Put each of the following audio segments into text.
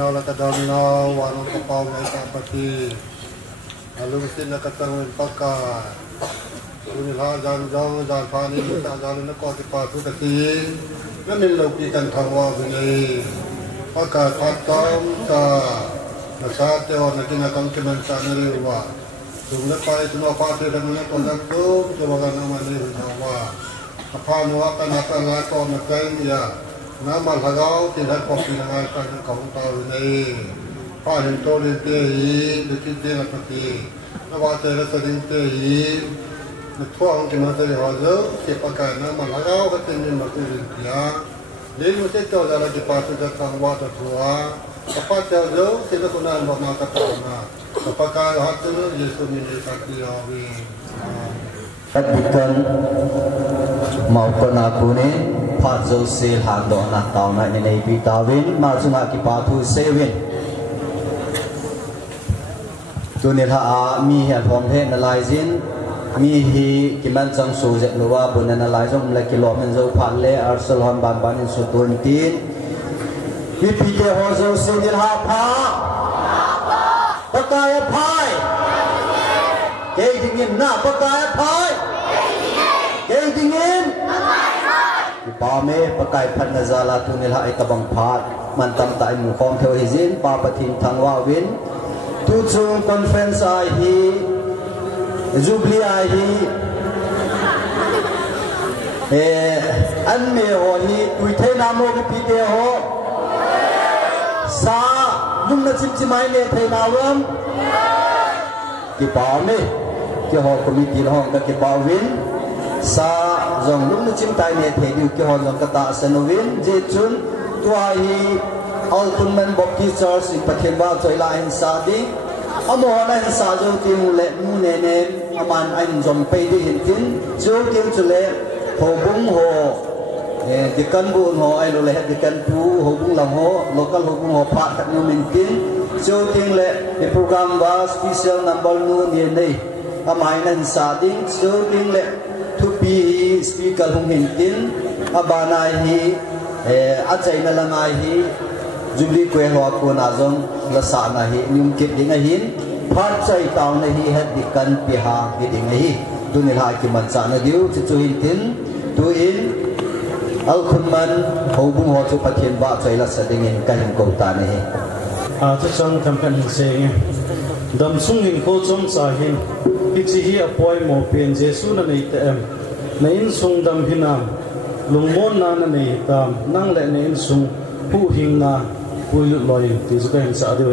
na la kadamina wano kapau na kapati alusin na katangin pagka unilha jan jang jan pani sa jan na ko ti pa tu kati na min lo ki kan thangwa bini pagka patam sa nasate or na kinakam kiman sa na riwa tum na pa ito na pa ti na kondak tu tuwagan naman ni hawa apano ka na ka na ko na kayaน้ำมันละก้าวที่ได้พบในงานการของตาวินัยป้าเห็นโตเรียนเตยีดูที่เตลักตีนว่าเตลักสิ่งเตยีในทั่วของที่มันจะได้หัวเลือเก็บอาการน้ำมันละก้าวก็เป็นมินมาตุรินเดียเลี้ยงมันจะเจาะอะไรที่ป้าจะทำว่าตัวตัวป้าเจ้าเลือที่นักนานบอกมาตะโกนมาป้าการหัดเลือเยซูมินิสักยาวิปัจจุบันมาวกนาบุนีพาโจเซลหันดอนักตาวนัยในปีตาวินมาจุนากิปาทูเซวินตัวนี้ถ้ามีเหตุผลเพศนลายจินมีฮีกิมันจังสูเจนว่าบุญนลายจงเล็กกิโลเมตรผ่านเล่อาร์เซลฮันบานบานินสุตุนตีนมีปีเดียวโจเซนิลฮาพาปะกายพายเกยดิ้งหน้าปะกายพายเกยดิ้งป้าเมย์ประกายพันนาซาลาตุนิลาไอกบังพาดมันตั้งแต่หมู่ของเทวฮิจินป้าปฏิทังว่าวินทุกช่วงคอนเฟรนซ์ไอฮีจูบลีไอฮีอันเมย์โอฮีอุยเทนาโมกิปีเตโฮซาลุงนัจิมจิไมเนเทนาวมกิป้าเมย์กิฮอคอมมิตี้ห้องกับกิป้าวินซาจงลุงนุจิมไตเนี่ยเทดิวกิฮอนจงกตาสนวินเจจุนตัวฮีอัลตุนแมนบ็อกกี้ชาร์สอิปะเทนบาจอยลาอินซาดิอโมฮานาอินซาโจติมุเลมูเนเนนอามันอินจงไปดิหินตินโจติมจุเลโฮบุงโฮดิกันบุงโฮไอโลเลดิกันปูโฮบุงลังโฮโลกัลโฮบุงโฮพาตักนูมินตินโจติงเลในโปรแกรมว่าสเปเชียลนัมเบอร์นูเนียนเลยอามันอินซาดิโจติงเลทุกปีสปีกลุ่มหินตินอาบานายฮีอาจารย์นั่งไงฮีจุบลีกวยหัวกูน่าจงละสานาฮีนิมเก็บดิ่งหินพัดใจตาวนาฮีเฮ็ดดิกันปีหากิดิ่งฮีตุนิลากิมันจานาดิวจิจุหินตินตุอินอัลคุนมันหูบุงหัวจุปัทเทียนบ้าใจละสดิ่งหินกันหินกูตานาฮีจะจังทำกันหินเสียงดำสุ่งหินโคจงสาหินพิจิฮีอปอยโมเปียนเจสุนันในเตมในอินสุงดำพินามลุงมอนนานันในตามนั่งและในอินสุงผู้หิงนาผู้ลุลอยที่สุดเห็นสาดีเว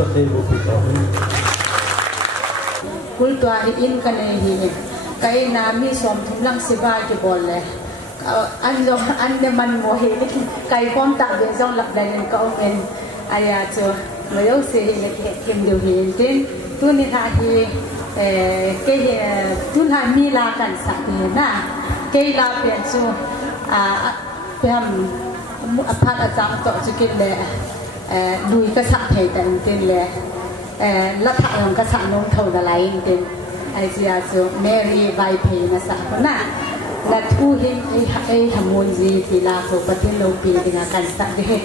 pate bu pita kul tua hi in kane hi kai na mi som thumlang siba ki bol le an lo an de man mo hi kai kom ta be jong lak dai ko en aya cho lo yo se hi ke kim du hi tin tu ni ha hi ke tu ha mi la kan sa ni na ke la pen chu pem aphat a chang to chu kin le lui ka sa thei tan tin le la tha long ka sa nong thau da lai tin ai sia chu Mary vai phe na sa na la thu hin ai hamun ji ti la ko patin lo pi dinga kan sa de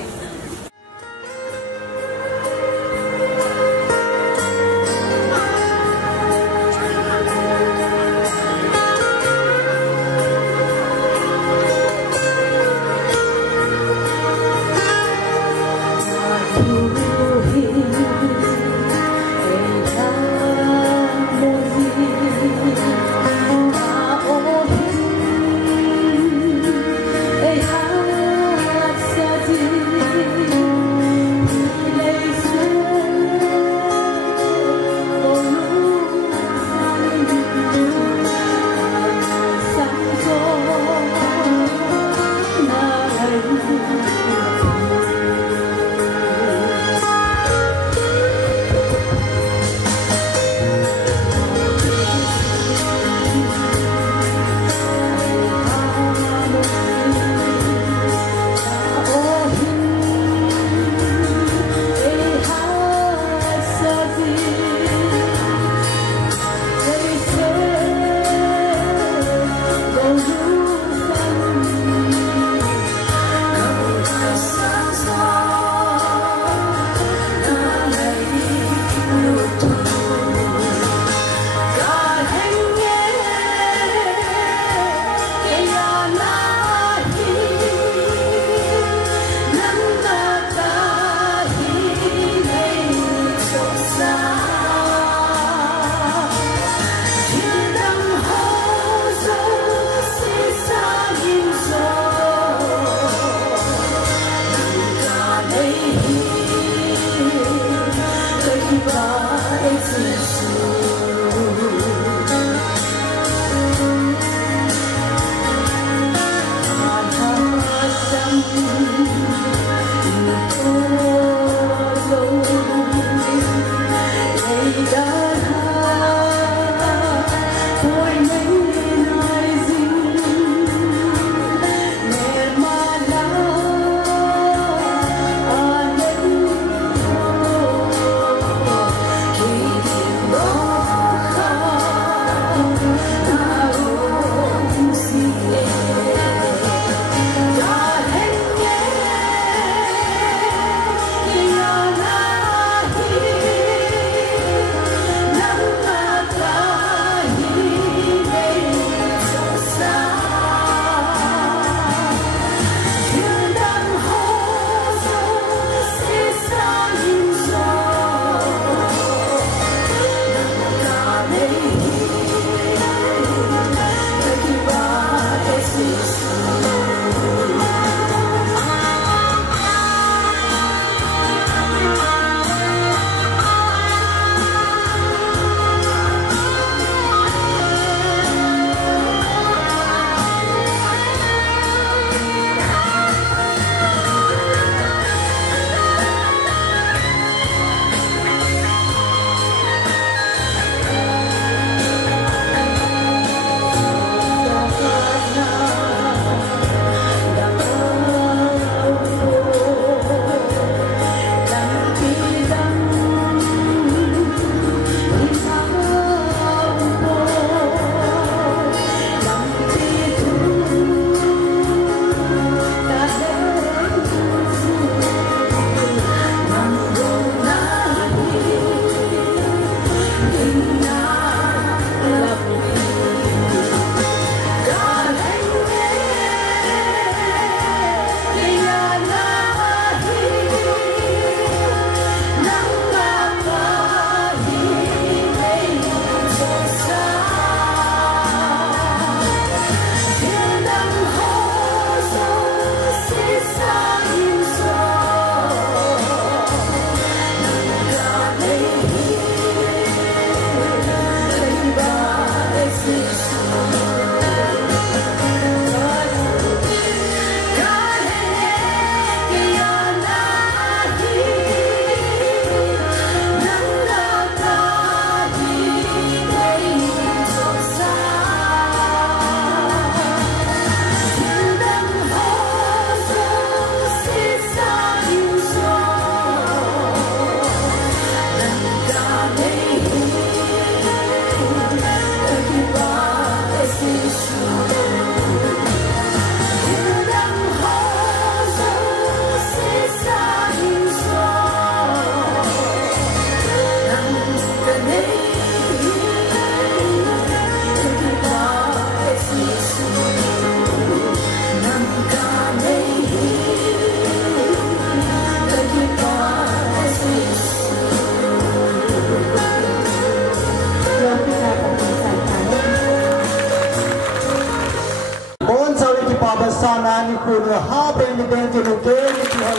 kun ha ben ben je no ke ni ha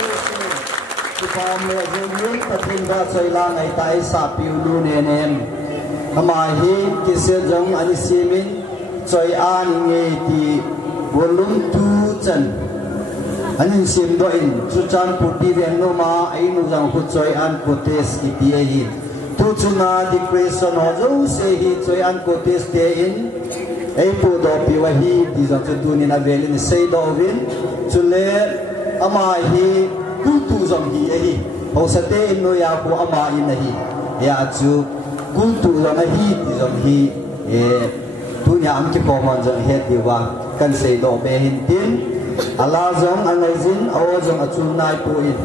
ki pa me je ni ta thin ga choi la ngai tai sa piu lu ne nem ama hi ki se jong ani simin choi an nge ti volum tu chan anin sim do in chu chan pu ti ven no ma ai nu jang hu choi an ko tes ki ti hi tu chuna di question ho zo se hi choi an ko tes te in ei pu do pi wa hi ti jang chu tu ni na vel ni sei do win chu le ama hi tu jang hi hi ho sa te in no ya ko ama in hi ya chu tu jang hi ti jang hi tu nya am ki ko man jang he ti wa kan sei do be hin tin Allah zong anazin awa zong achul nai po in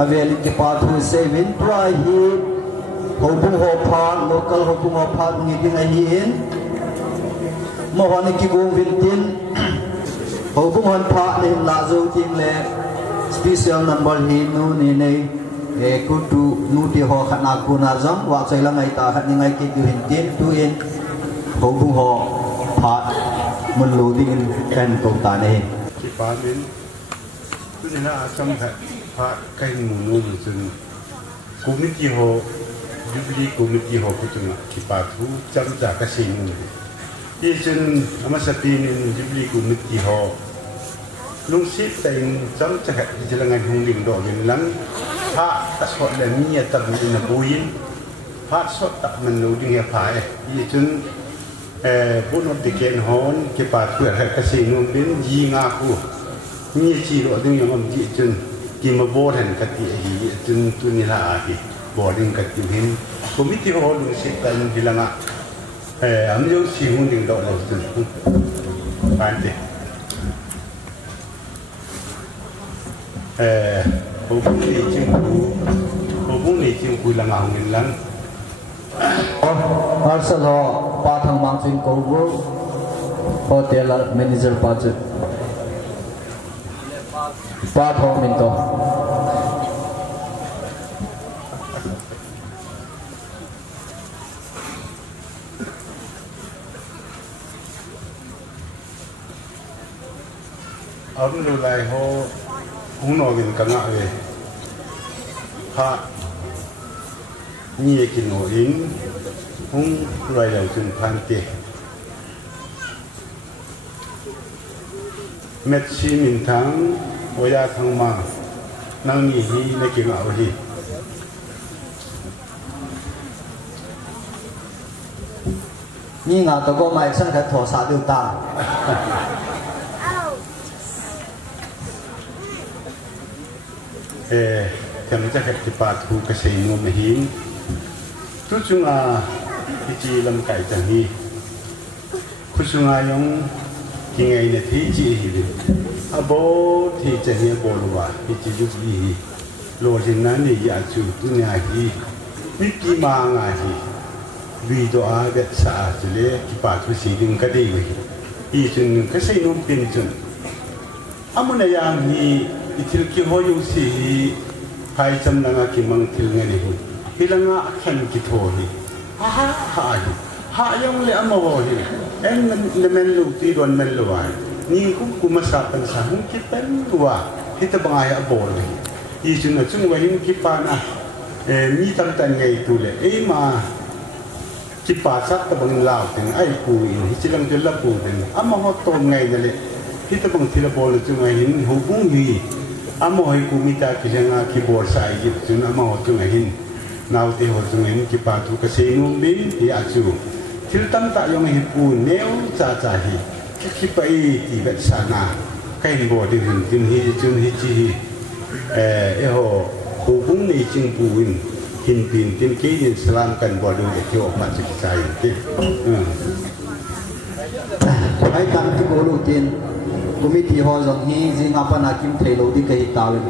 aveli ki pa thu sevin twa hi hobung ho pha local hobung ho pha ngi ding a hi in mo hon ki gong vin tin hobung hon pha ni la zo ting le special number hi nu ni nei e ku tu nu ti ho khana ku na zong wa chai la ngai ta khat ni ngai ki tu hin tin tu in hobung ho pha mun lu ding kan ko ta neiที่ป่านี้ตัวนี้น่าจำแบบพระไก่หมูนุ่มจนกูมิจิโฮยุบลีกูมิจิโฮก็จนที่ป่าทูจำจากกระสิงที่จนอามาสตีนินยุบลีกูมิจิโฮลุงซิดแต่งจำจากที่จะงานหงดิ่งดอกอย่างนั้นพระตัดสดและมีตัดมันบุญพระสดตัดมันนูดิ่งเหพายที่จนบุญอดเกณฑ์ฮอนที่ป่าเพื่อให้กสิงนุ่มเป็นยีงาคูมีจีโร่ดึงอย่างมันจีจนกิมาโบดเห็นกติหีจนตุนิลาอีบอดึงกติหินผมมิติฮอลุงสิกันพิลังะอเมริกาสีหุ่นดึงดอกเราจนปานเดผมพุ่งนี่จึงคุยลังเอาเงินลังArsenal Pathang Mangching Kogu Hotel Manager Budget Pathang Minto Aku nulai ho unogin kanga we ha ni ekin no in hung rai lau chun phante met chi min thang oya thang ma nang ni hi ne ki ma hi ni nga to go mai sang ka tho sa du ta thằng chắc hẹp thì bà thu cái xây nuôi mà hiến chút chung thì chỉ làm cái chẳng hi chút chung yung thì ngày này thì chỉ hi bố thì chẳng hi bố luôn thì chỉ giúp hi rồi thì nãy này giờ chú tu nhà hi biết gì mà ngài hi vì đó cái xã chỉ lấy cái bà thu xây dựng cái gì hi chung cái xây nuôi bên chung muốn này yang hi itil ki hoyu si hai cham langa ki mang til ngani hu hilanga khan ki thori ha yong le amawo hi en le men lu ti don men lu wa ni ku kuma sa pan sa hum ki pen wa hita bangai abol hi chuna chung wa hin ki pa na mi tam tan ngai tu le ma ki pa sat ta bang lao tin ai pu hi chilang de la pu tin amma ho to ngai ne le hita bang thila bol chung ai hin hu bung hi amo hay kumita kisanga keyboard sa Egypt jun amo hotung ahin now te hotung ahin kipatu kasi nung bin di acu tiltam tak yung hipu neo cha cha hi kipai tibat sana kain bo din hi jun hi chi eho hubung ni ching puin hin pin tin ke yin salam kan bo du ke kyo ma chi sai ti ai kan ti bo lu tin committee ho jong hi jing apa na kim thelo di kai tawin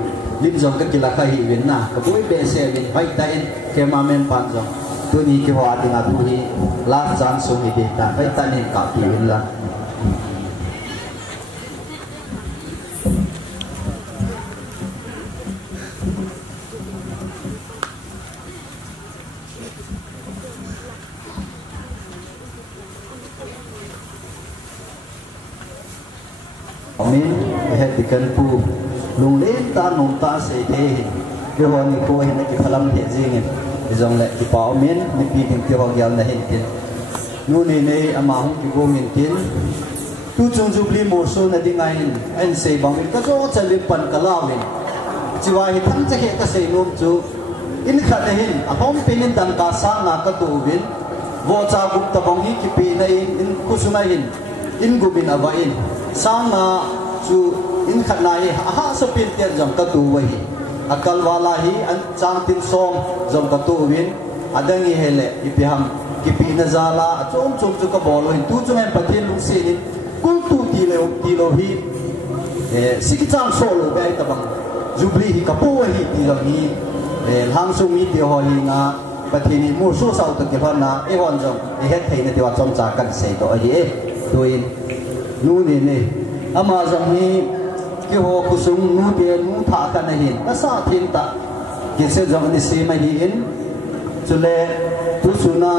lim jong ka kila ka hi win na ka boy be se win vai ta in cameraman pan jong tu ni ki ho ati na tu hi last chance so hi de ta vai ta ni ka ti win la Amin. tikan pu lung len ta nong ta se the ke ho ni ko hin ki phalam he jing zong le ki pau men ni pi ting ti ho gyal na hin tin nu ni nei ama hong ki go min tin tu chung jubli mo so na dingai en se bang ka zo chali pan kalawin chiwa hi thang che he ka se nom chu in khat hin a hom pinin dan ka sa na ka tu win wo cha gup ta bang hi ki pi nei in kusuna hin in gubin awain sa na chu in khat na hi ha so pin tian jam ka tu wa hi akal wala hi an chang tin som jam ka tu win adangi hele ipiham ki pi na zala chom chom chu ka bolo hin tu chu men pathin lung se ni kul tu ti lo hi siki chang so lo bai ta bang jubli hi ka pu hi ti lo hi hang su mi ti ho hi na pathini mu su sau ta ke na e hon jom e het thei na ti wa chom cha kan se to hi e tuin nu ni ne ama jong hi ki ho ku sung nu de nu tha kan na hin ta sa thin ta ki se jong ni se ma hi in chule tu suna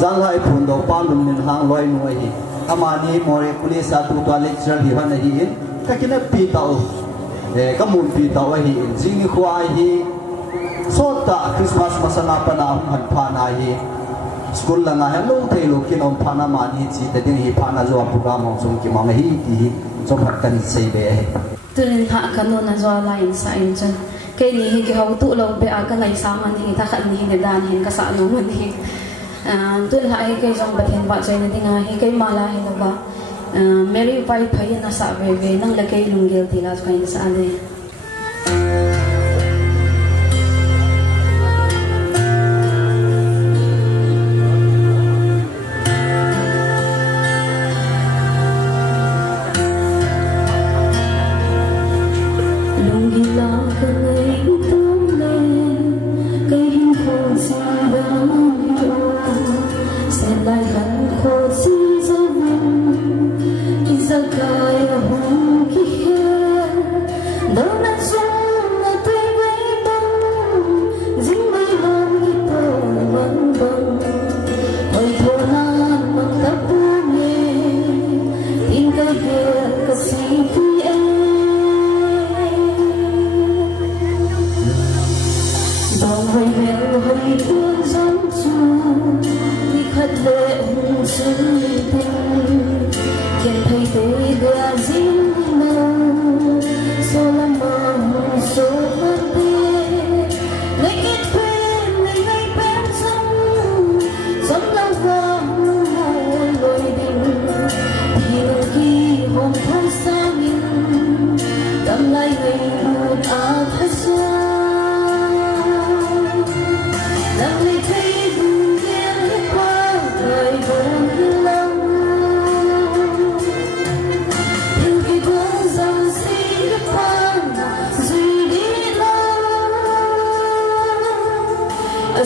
jang hai phun do pa lum nin hang loi nu hi ama ni more police atu to lecture hi han hi in ka kina pi tao ka mun pi tao hi in jing khwa hi so ta Christmas masana pa na han pha na hi school la na hello thelo kin om pha na ma ni chi ta din hi pha na zo program ong sum ki ma hi ti so phat kan sei be turin ha kanu na zo line sa in chan ke ni hi ki ho tu lo be a ka lai sa man hi ta khat ni ne dan hin ka sa no man hi tuin ha ai ke jong bathen ba chai na dinga hi ke mala hi no ba Mary pai phai na sa ve nang la ke lungel ti la kai sa ale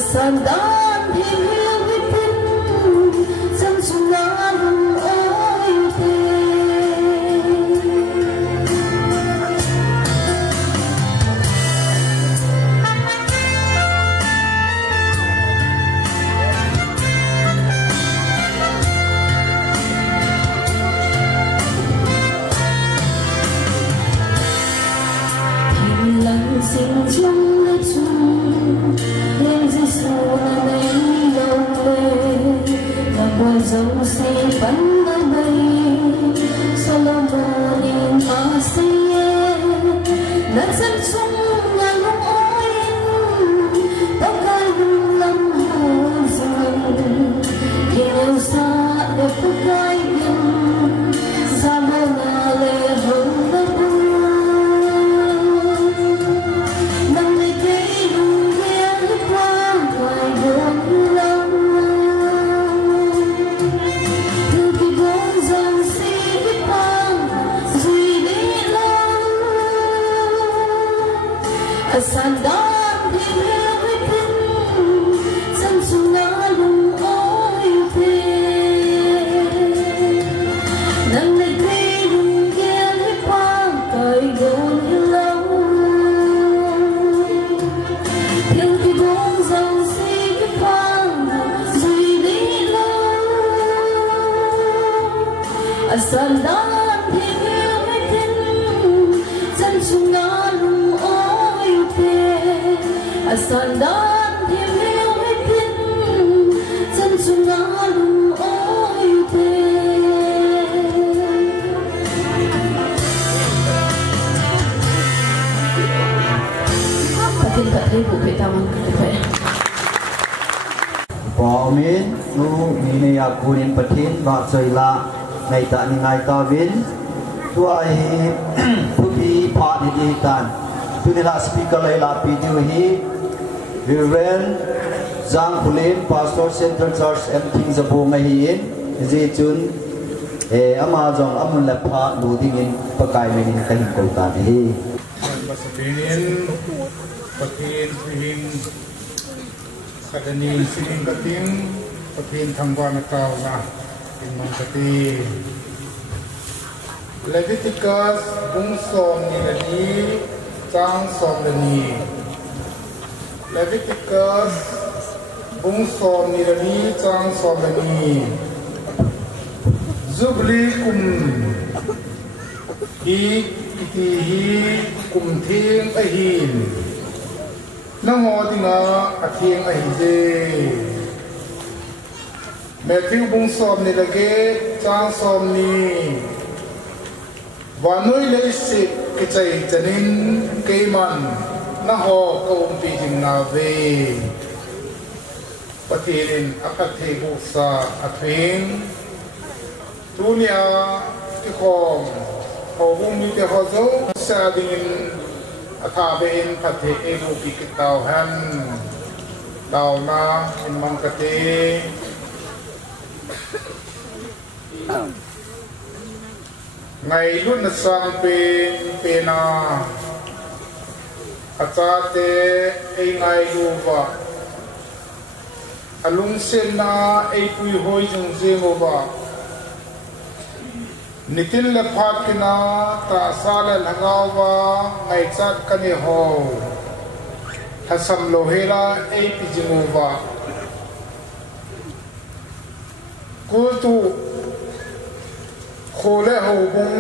Sandal asandan himeu hipin chân sungalu oite patin ka ribu petawan kupe Amin nu ini akunin patin ba soila ngai ta ni ngai ta win tua hi pupi pa ni tan tu ni la speaker lai la video hi Reverend Zhang Pulin Pastor Central Church and Things abu ngai hi ji chun amazon amun la pha lu ding in pakai min kan ko ta hi patin hin kadani sining kating patin thangwa na kaw na imang kati Leviticus bungsom ni lani chang som lani Leviticus bungsom ni lani chang som lani Zubli kum hi kiti hi kum thing ahin nang ho dinga athing a hije Matthew bung som ni lage chang som ni wanoi le se ke chai chanin keiman na ho kom pi jing na ve pathirin akathe bu sa athing tunia ti khom ho bung ni te ho zo sa ding Atha bên phát thể ego bị kịch tàu han tàu na in mang kate ngày luôn là sang pe na achate ei ngai lu va alung sen na ei pui hoi jung je mo va nitin le phat kina ta sala langawa ngai chat kani ho hasam lohela ei pijinguwa kultu khole ho bung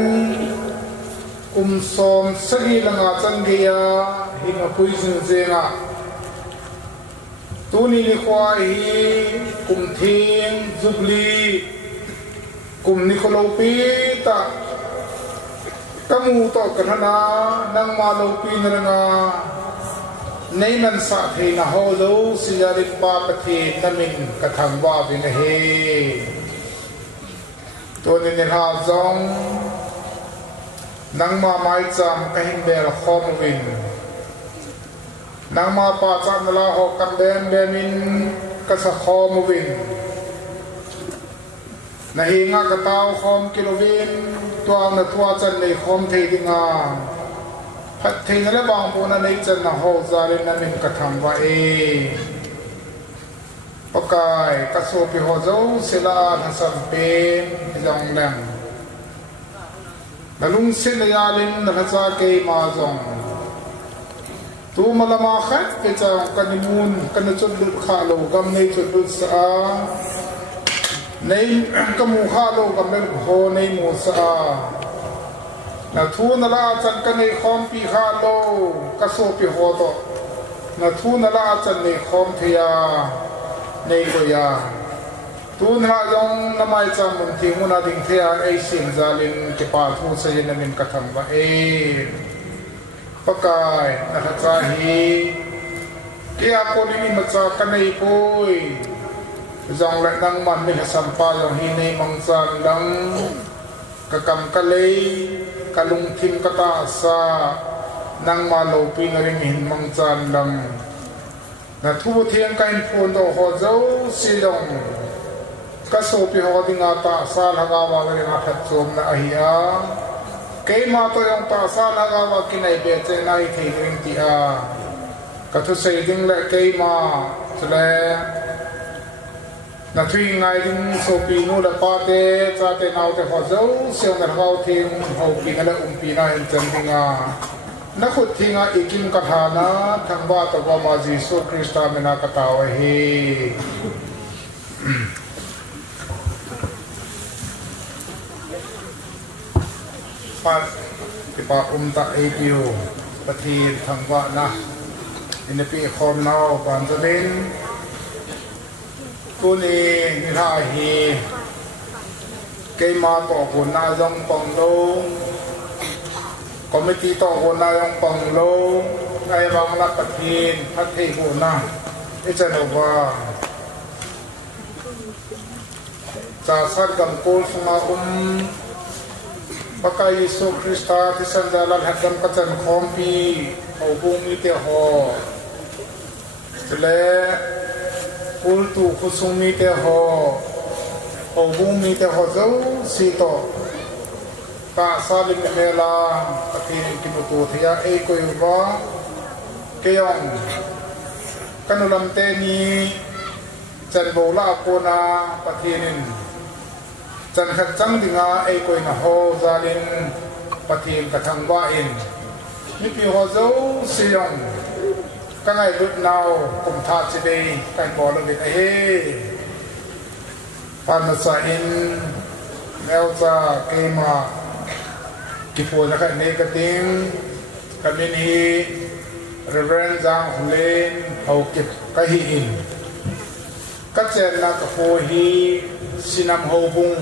kum som sagi langa changia hinga pui jing zenga tuni ni khwa hi kum thing jubli kum nikolo pi ta kamu to kanana nang ma lo pi na nga nei nan sa the na ho lo siyari pa pathe namin kathang wa bin he to ni ha zong nang ma mai cham ka hin ber khom win nang ma pa cham la ho kan den bemin ka sa khom win na hi nga ka tao khom kilovin tuang na tua chan nei khom thei dinga phat thei na le bang bu na nei chan na ho zare na min ka tham wa e pakai ka so pi ho zo sela na sam pe jong lang na lung sin na yalin na cha ke ma zong tu malama khat ke cha kanimun kan chut lut kha lo gam nei chut lut sa nei kamu kha lo kam le ho nei mo sa na thu na la chan ka nei khom pi kha lo ka so pi ho to na thu na la chan nei khom thia nei ko ya tu na yong na mai cham mun thi mu na ding thia ai sin zalin ke pa thu se na min ka tham ba e pakai na cha hi kia ko ni ma cha ka nei poi dòng lại đang mặn mình sampa dòng hi nei mang san dang ka kam ka lei ka lung thim ka ta sa nang ma lo pi na ring hin mang san dang na thu thiang ka in phone do ho zo si dong ka so pi ho dinga ta sa la ga wa ri na that chom na ahia ke ma to yong ta sa la ga wa ki nei be che nai thei ring ti a ka thu sei ding le ke ma chale na thui ngai ding so pi nu la pa te cha te nau te ho zo siang na hau thim ho pi na la pi na in chan dinga na khut thinga ikim ka thana thangba to wa ma Jesu Krista mena ka ta wa he pa ti pa ta e piu pathi thangwa na in pi khom nau panjamin kuni nila hi keima to guna jong pong lo committee to guna jong pong lo ai bang la pathin phathi guna ichanova cha sat gam kol sunga Baka Yesu Krista ti sandalan hadam kachan khompi obung ite ho le kultu khusumi te ho obung mi te ho zo sito ka salim mela atin kibutu thia e koi wa keyong kanulam te ni chan bola pona pathinin chan khat chang dinga ei koi na ho zalin pathin kathang wa in mi pi ho zo siong kangai lut nau kum tha chi dei kai bo lo bit a he pan sa in elza kema ki po na ka ne ka ting kamin hi reverend jang hulen ho kip ka hi in ka chen na ka po hi sinam ho bung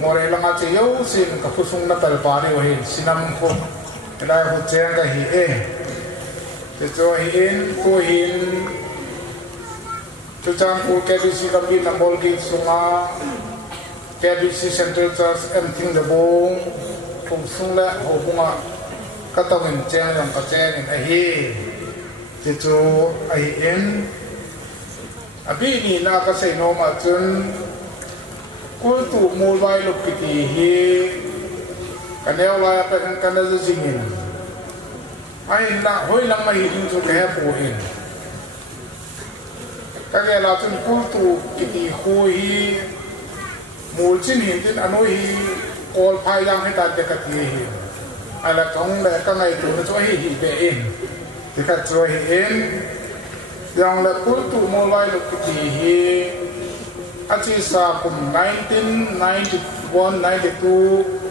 more langa che yo sin ka phusung na tal pa ni hin sinam ko la ho chen ka hi e te cho hi in ko hin tu chang ko KBC ka bi na bol gi sunga KBC Central Church everything the bong kum sung la ho bunga ka tong in chen yang ka chen in a hi te cho ai in abi ni na ka sei no ma chun kultu mulai lukiti hi kanel la pa kan kana zingin ai na hoi lang mai hin chu ke pu in kage la chun kultu kiti hu hi mul chin hin tin anoi hi kol phai yang hai ta te ka ti hi ala kong le ka ngai tu na chu hi hi be in ti ka chu hi in yang la kultu mulai lukiti hi achi sa kum 1991-92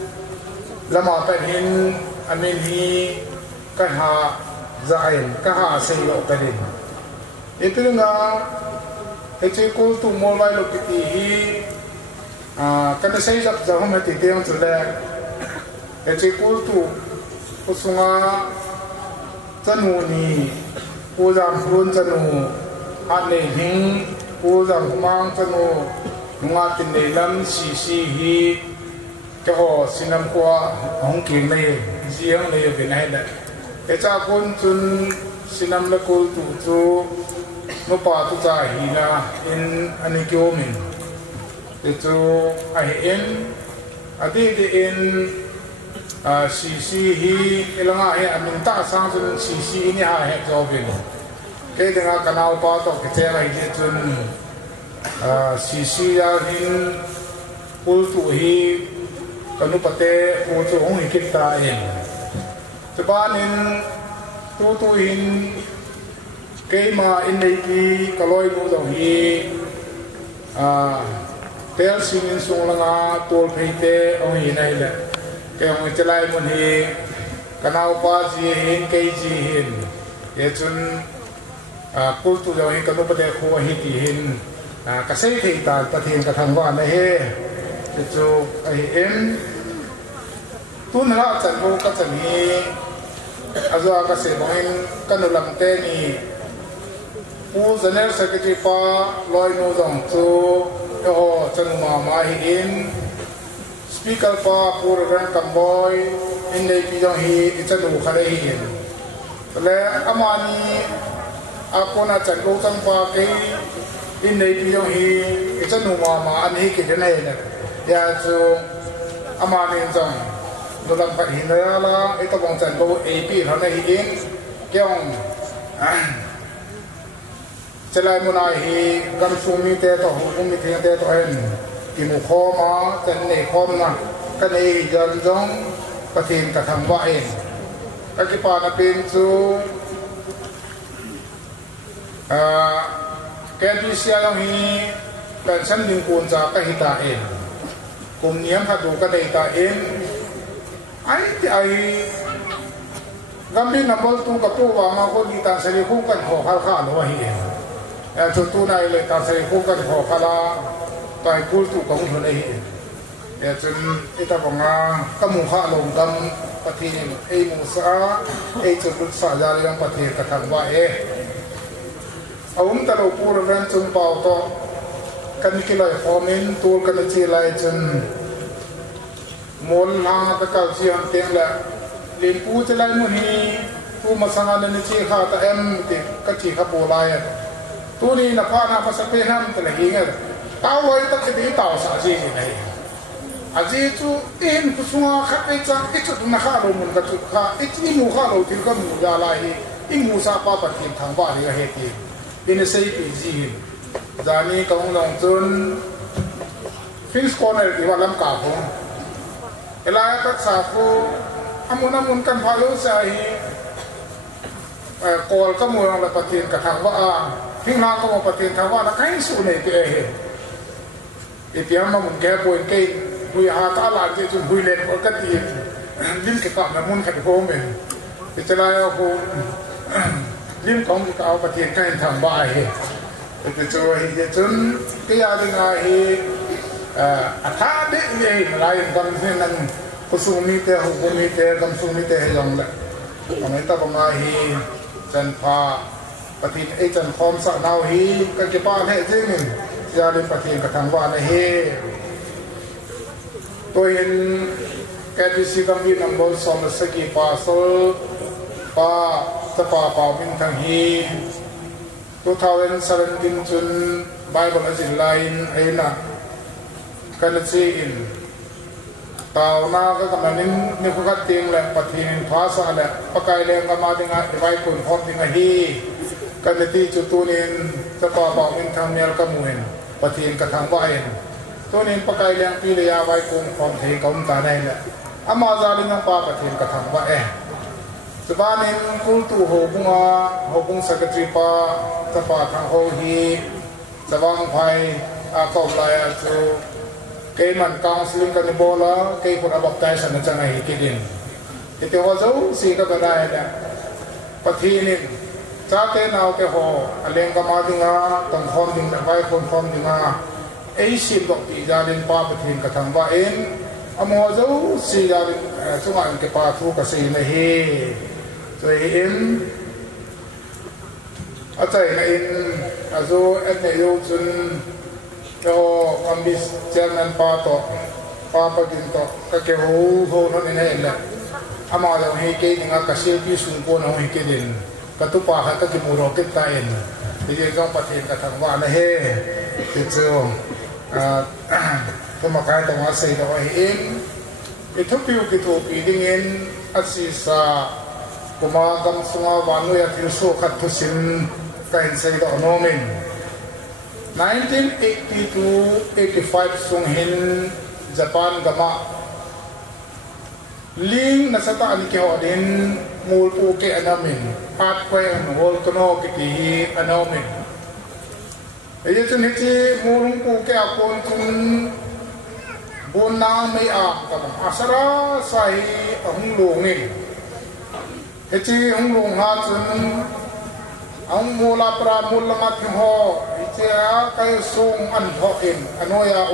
lama pen hin amin hi ka ha zain ka ha sei lo kadin itinga achi kul tu molai lo kiti hi kana sei jak ja hom ti teng chule achi kul tu kusunga chanu ni pujam run chanu ane hing pujam mang chanu nunga tin nei lam si hi ke ho sinam kwa hong king nei jiang nei bin hai da e cha kun chun sinam la kul tu chu no pa tu cha hi na in ani kyo min e chu ai in adi de in si hi elanga he amin ta sang chun si ni ha he jo bin ke denga kanal pa to ke che lai je chun si ya hin kul tu hi kanu pate o chu hong ikit ta in chaban in tu in keima in nei ki kaloi lu do hi tel sing in sung langa tol pheite ong hi nai le ke ong chalai mun hi kanau pa ji hin ke ji hin ye chun kul tu do hi kanu pate kho hi ti hin ka sei thei ta pathin ka thang wa na he chu ai em tun ra chan bo ka chan hi azwa ka se boin kanu lam te ni pu general secretary pa loi no jong chu ho chan ma hi in speaker pa pur ran kam boy in nei pi jong hi chanu khare hi le amani akona chan bo chang pa ke in nei pi jong hi chanu ma an hi ke ne ne ya chu amani jong do lam pa hin la ita bong chan bo ap tha nei in kyong chalai munai hi gam sumi te to hu mi the te to en ki mu kho ma chan nei khom na ka nei jan jong pathin ka tham wa en ka ki pa na pin chu ke du sia long hi pension ding kun ja ka hi ta en kum niam ha du ka dei ta en ai ti ai gambin nambol tu kapu wa ma ko di ta sari khu kan ho khal kha no hi e chu tu nai le ta sari khu kan ho khala tai kul tu ka hu nei hi e chun ita bonga kamu kha lom dam pathin ei mu sa ei chu lut sa ja le yang pathin ka thang wa e awum ta ro pur ran chung pau to kan ki lai khomin tu kan chi lai chun mol na ta ka chi am teng la lim pu te lai mu hi tu ma sanga le chi kha ta em ti ka chi kha bo lai tu ni na pha na pa sa pe nam te la hi nga ta wai ta ke di ta sa ji ni nei a ji chu in ku sunga kha pe cha ke chu na kha ro mun ka chu kha e chi mu kha ro til ka mu ya lai hi i mu sa pa pa tin thang ba ri ga he ti in sei pi ji zani kong long chun Fins corner di walam ka ho elaya tak sa fu amun kan phalu sa hi kol ka mu la patin ka thang wa a thing na ko patin thang wa na kai su nei te he e piam ma mun ke point ke hui ha ta la je chun hui len ko ka ti lim ke ka na mun ka ho men te chala ho lim kong ka au patin kai thang ba he te cho hi je chun ke ya ding a hi atha de ye lai ban sen nan kusumi te hukumi te gamsumi te yong la amai ta ba hi chan pha patin e chan khom sa nau hi ka ke pa he jing ya le patin ka thang wa na he to in KBC gambi number som sa ki pa sol pa ta pa min thang hi 2017 chun Bible azin line aina kan chi in tao na ka kamanin ni ko kating le pathin phasa le pakai le ngama dinga vai kun hot dinga hi kan ti chu tunin sa pa ba min thang mel ka muin pathin ka thang ba en tunin pakai le pi le ya vai kun khom thei kom ta dai le ama za ling pa pathin ka thang ba e sebanin kultu ho bunga secretary pa ta pa thang ho hi sabang phai a ko lai a chu ke man counseling kan bola ke ko abak tai san na changa hi kidin ite ho zo si ka ba da pathinin cha te naw te ho aleng ka ma dinga tong khom ding na vai khom dinga ei sim dok ti ja din pa pathin ka thang ba en amo zo si ja din chunga ke pa thu ka si na hi so in achai na in azo et ne yo chun yo ambis chairman pa to pa din to ka ke ho no ne la ama lo he ke dinga ka se pi sun ko no he ke din ka tu pa ha ka ki mu ro ke ta en ye jong pathin ka thang wa na he ti chu to ma kai to ma sei to in ithupiu ki to pi ding in asisa kuma gam sunga wanu ya thil so khat thusin kain sei do nomin 1982-85 sung hin Japan gama ling nasata ani ke odin mul pu ke anamin pat kwe an hol tono ki ti anomin ye chun hi mulung pu ke akon chun bona mai a kam asara sai ahung lungin hechi hung lung ha chun ang mula pra mulanga thimho ichea kai sung an tho in anoya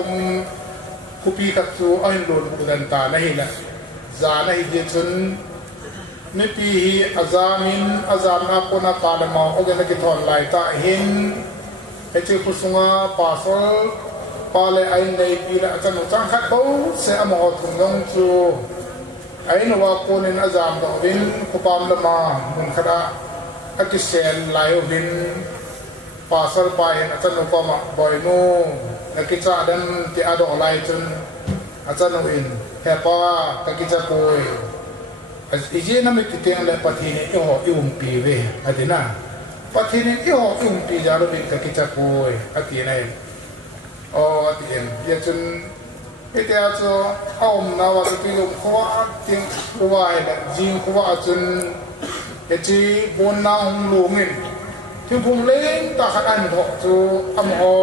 kupi ka chu ain lon budan ta nahi la za nahi je chun ni pi azamin azamna pona kalama ogena ki thon lai ta hin hechi pusunga pasol pale ain nei pi la chan chang khat bo se amo thungong chu ain wa ponin azam do win kupam lama mun khada akisen layo bin pasal pahin acan upama boyno nakicha dan ti ado lai chun acan in hepa kakicha koi as ije na mit tiang le pathine i pi ve adina pathine i pi jaro bin kakicha koi atinai o atien ye chun ite acho aum na wa ti lu khwa ting khwa ila jing khwa chun eti bona hung lungin thi phung leng ta khat an tho chu am ho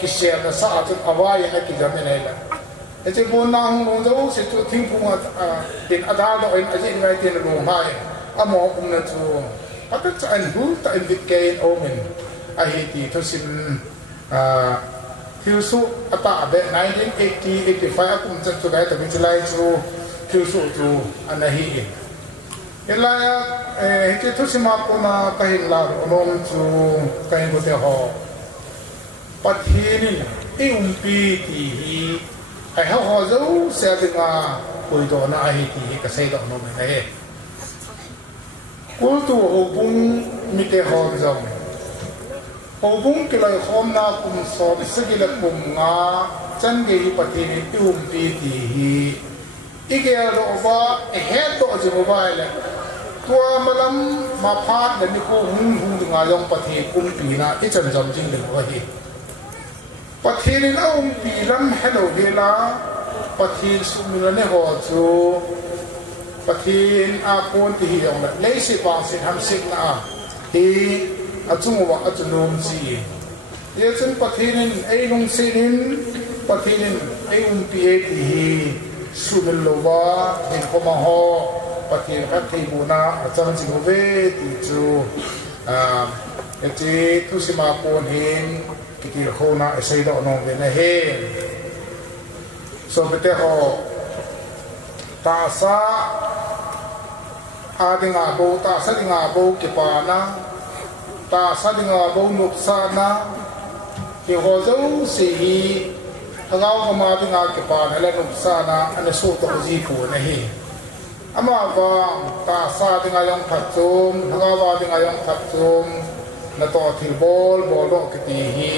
ki se na sa chu awai na ki jam ne la eti bona hung lung zo se chu thing phung tin adal do in ajin ngai tin lu mai amo na chu patat cha an hu ta in dikkein omen a hi ti thosin thiu su ata be 1980 85 akum chan chu dai ta bi chlai chu thiu su chu an hi elaya he thosima ko na kahin la onom chu kahin ko te ho pathin e umpi ti hi ai ho zo se dinga koi do na hi ti ka sei do no me he kul tu ho bung mi te ho zo ho bung ke lai khom na kum so sigila kum nga chan ge hi pathin e umpi ti hi ige ro ba e he to jo ba le tua malam ma phat da ni ko hung nga yong pathi kum pi na e chan jam jing de wa hi pathin na pi ram hello hela pathin sumila ne ho chu pathin a pon ti hi yong le si pa sin ham sik na hi a chung wa a chunum chi ye chen pathin ei nong sin pathin ei pi e ti hi sumil lo wa en ko ma ho pathin khat thei bu na achang chi ve ti chu eti tu si ma pon hin ki kho na sei do no ve na he so bete ho ta sa adinga bo ta sa dinga bo ki pa na ta sa dinga bo nup sa na ki ho zo si hi agao ko ma dinga ki pa na le nup sa na an so to ji pu na he ama ba ta sa dinga yang phat chum nga ba dinga yang phat chum na to thil bol do ki ti hi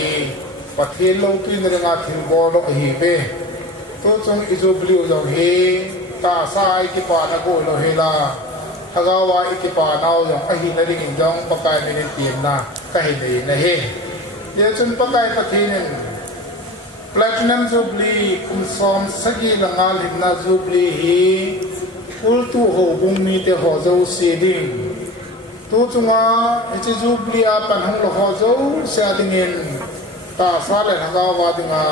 pathin lo kin ringa thil bol do hi be to chung izu blue lo hi ta sa ki pa na go lo he la aga wa ki pa na yo a hi na ring jong pakai ni tiam na ka hi le na he ye chun pakai pathin platinum jubilee kum som sagi langal himna jubilee hi ul tu ho bung mi te ho zo si ding tu chunga echi jubilee a pan hang lo ho zo sia dingin ta sa le nga wa dinga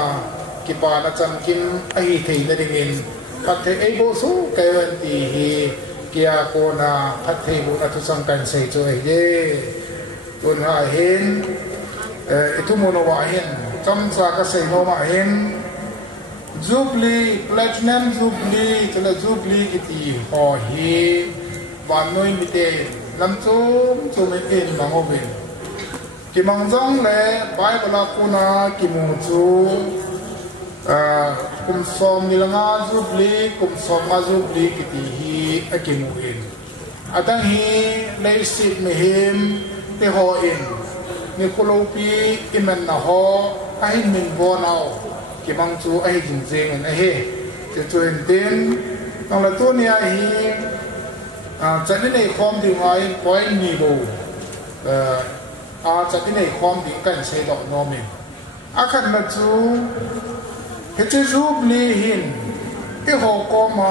ki pa na cham kim a hi thei na dingin pathe ei bo su kai wan ti hi kia ko na pathe bu na tu sang kan sei cho e ye tun ha hin itu mo no wa hin cham sa ka sei no ma hin Jubilee, platinum jubilee, chala jubilee kiti ho hi vanoi mite lam chum in mangobin ki mangjong le bible kuna ki mu chu kum som nilanga jubilee kum som ma jubilee kiti hi akimu in adang hi le sit mehim te ho in ni kolopi imen na ho ahin min bo nao ki mang chu ai jing jeng an he che chuan tin nang la tu nia hi chan nei khom di ngai point ni bo chan nei khom di kan sei do no me a khan ma chu he che jubilee hin e ho ko ma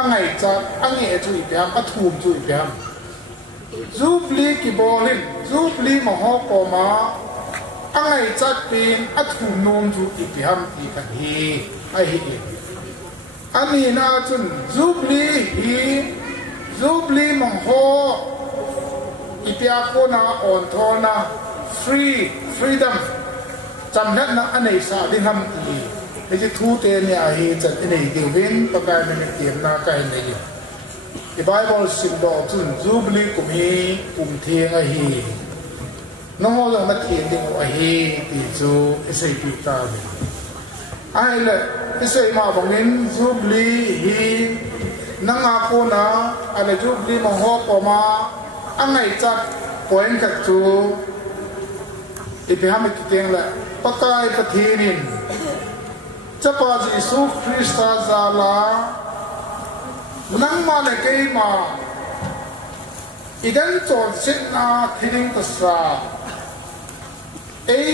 angai cha angai chu i pyam a thum chu i pyam jubilee ki bolin jubilee ma ho ko ma angai chat pin athum nom ju ipiham ti kan hi ai hi ani na chun jubilee mong ho ipia ko na on thona freedom chamnat na anei sa ding ham ti e ji thu te ne a hi chat nei divin pakai ne tiam na kai nei the bible symbol chun jubilee kum hi kum theng a hi no ho lo mat hin ding a hi ti chu isai pi ta be ai le isai ma bangin jubilee hi nanga ko na ala jubilee mo ho ko ma angai chat point ka chu ipiham ki teng la pakai pathinin chapa Jesu Christa zala nang ma le kai ma idan chon sit na thiring ta sa ei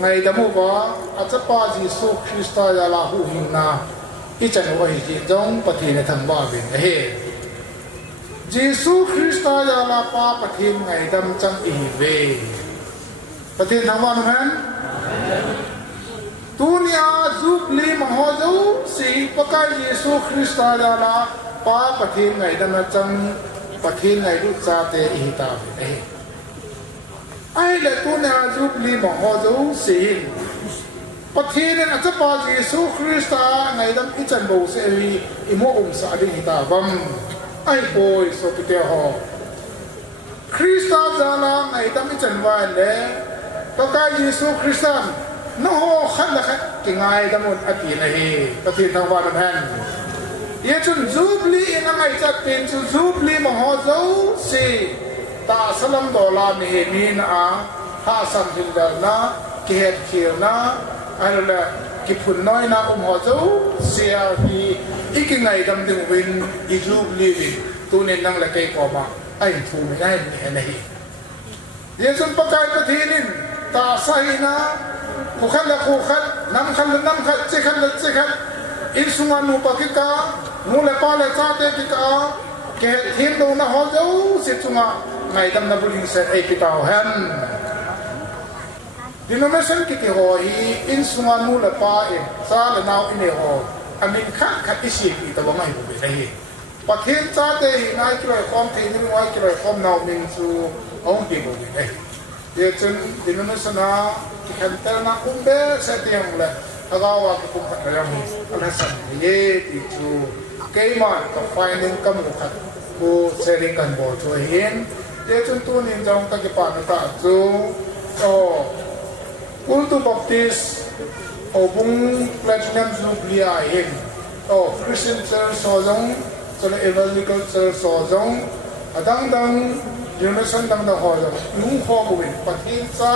ngai da mo ba achapa Jesu Christa zala hu hin na i chan wa hi ji jong pathine thang ba bin he Jesu Christa zala pa pathin ngai dam chang i ve pathin thang ba han dunia jubilee mahozo si pakai Yesus Kristus adalah pa pathin ngai dam chang pathin ngai lu cha te hi ta ve ai le tu na jubilee mo ho zo sin pathin na cha pa Jesu Christa ngai dam I chan bo se ri imo sa ding hi ta bam ai boy so pite ho Christa jana ngai dam I chan wa le to ka Jesu Christa no ho khan la khat ki ngai dam on ati na hi pathin thang wa dam han ye chun jubilee na ngai chat pin chu jubilee mo ho zo si ta salam dola mi he min a ha sam hin da na ki het khil na ala ki phun noi na ho zo sia hi iki ngai dam ding win I jubilee win tu ne nang la kai ko ma ai thu me nai ne nei ye chun pakai pathinin ta sai na khu khan la khu khan nam khan la nam khan che khan la che khan in sunga nu pakika nu le pa le cha te ki ka ke thin do na ho zo se chunga ngai dam na buling se e ki tao han denomination ki ke ho hi in sunga nu le pa e sa le nau in e ho amin kha kha isi ki to ngai bu be nei pathin cha te hi ngai ki roi khom the ni ngai ki roi khom nau min chu ong ki bu be nei ye chun denomination na ki khan ta na be se tiang le agawa ki kum khat ram ala san ye ti chu keima to finding kam khat ku sharing kan bo chu hin ye chun tu nin jong ta ki pa na ta chu o kultu baptist o bung platinum jubilee a hin o Christian church so jong chole evangelical church so jong adang dang generation dang da ho jong lung kho bu bin pathin cha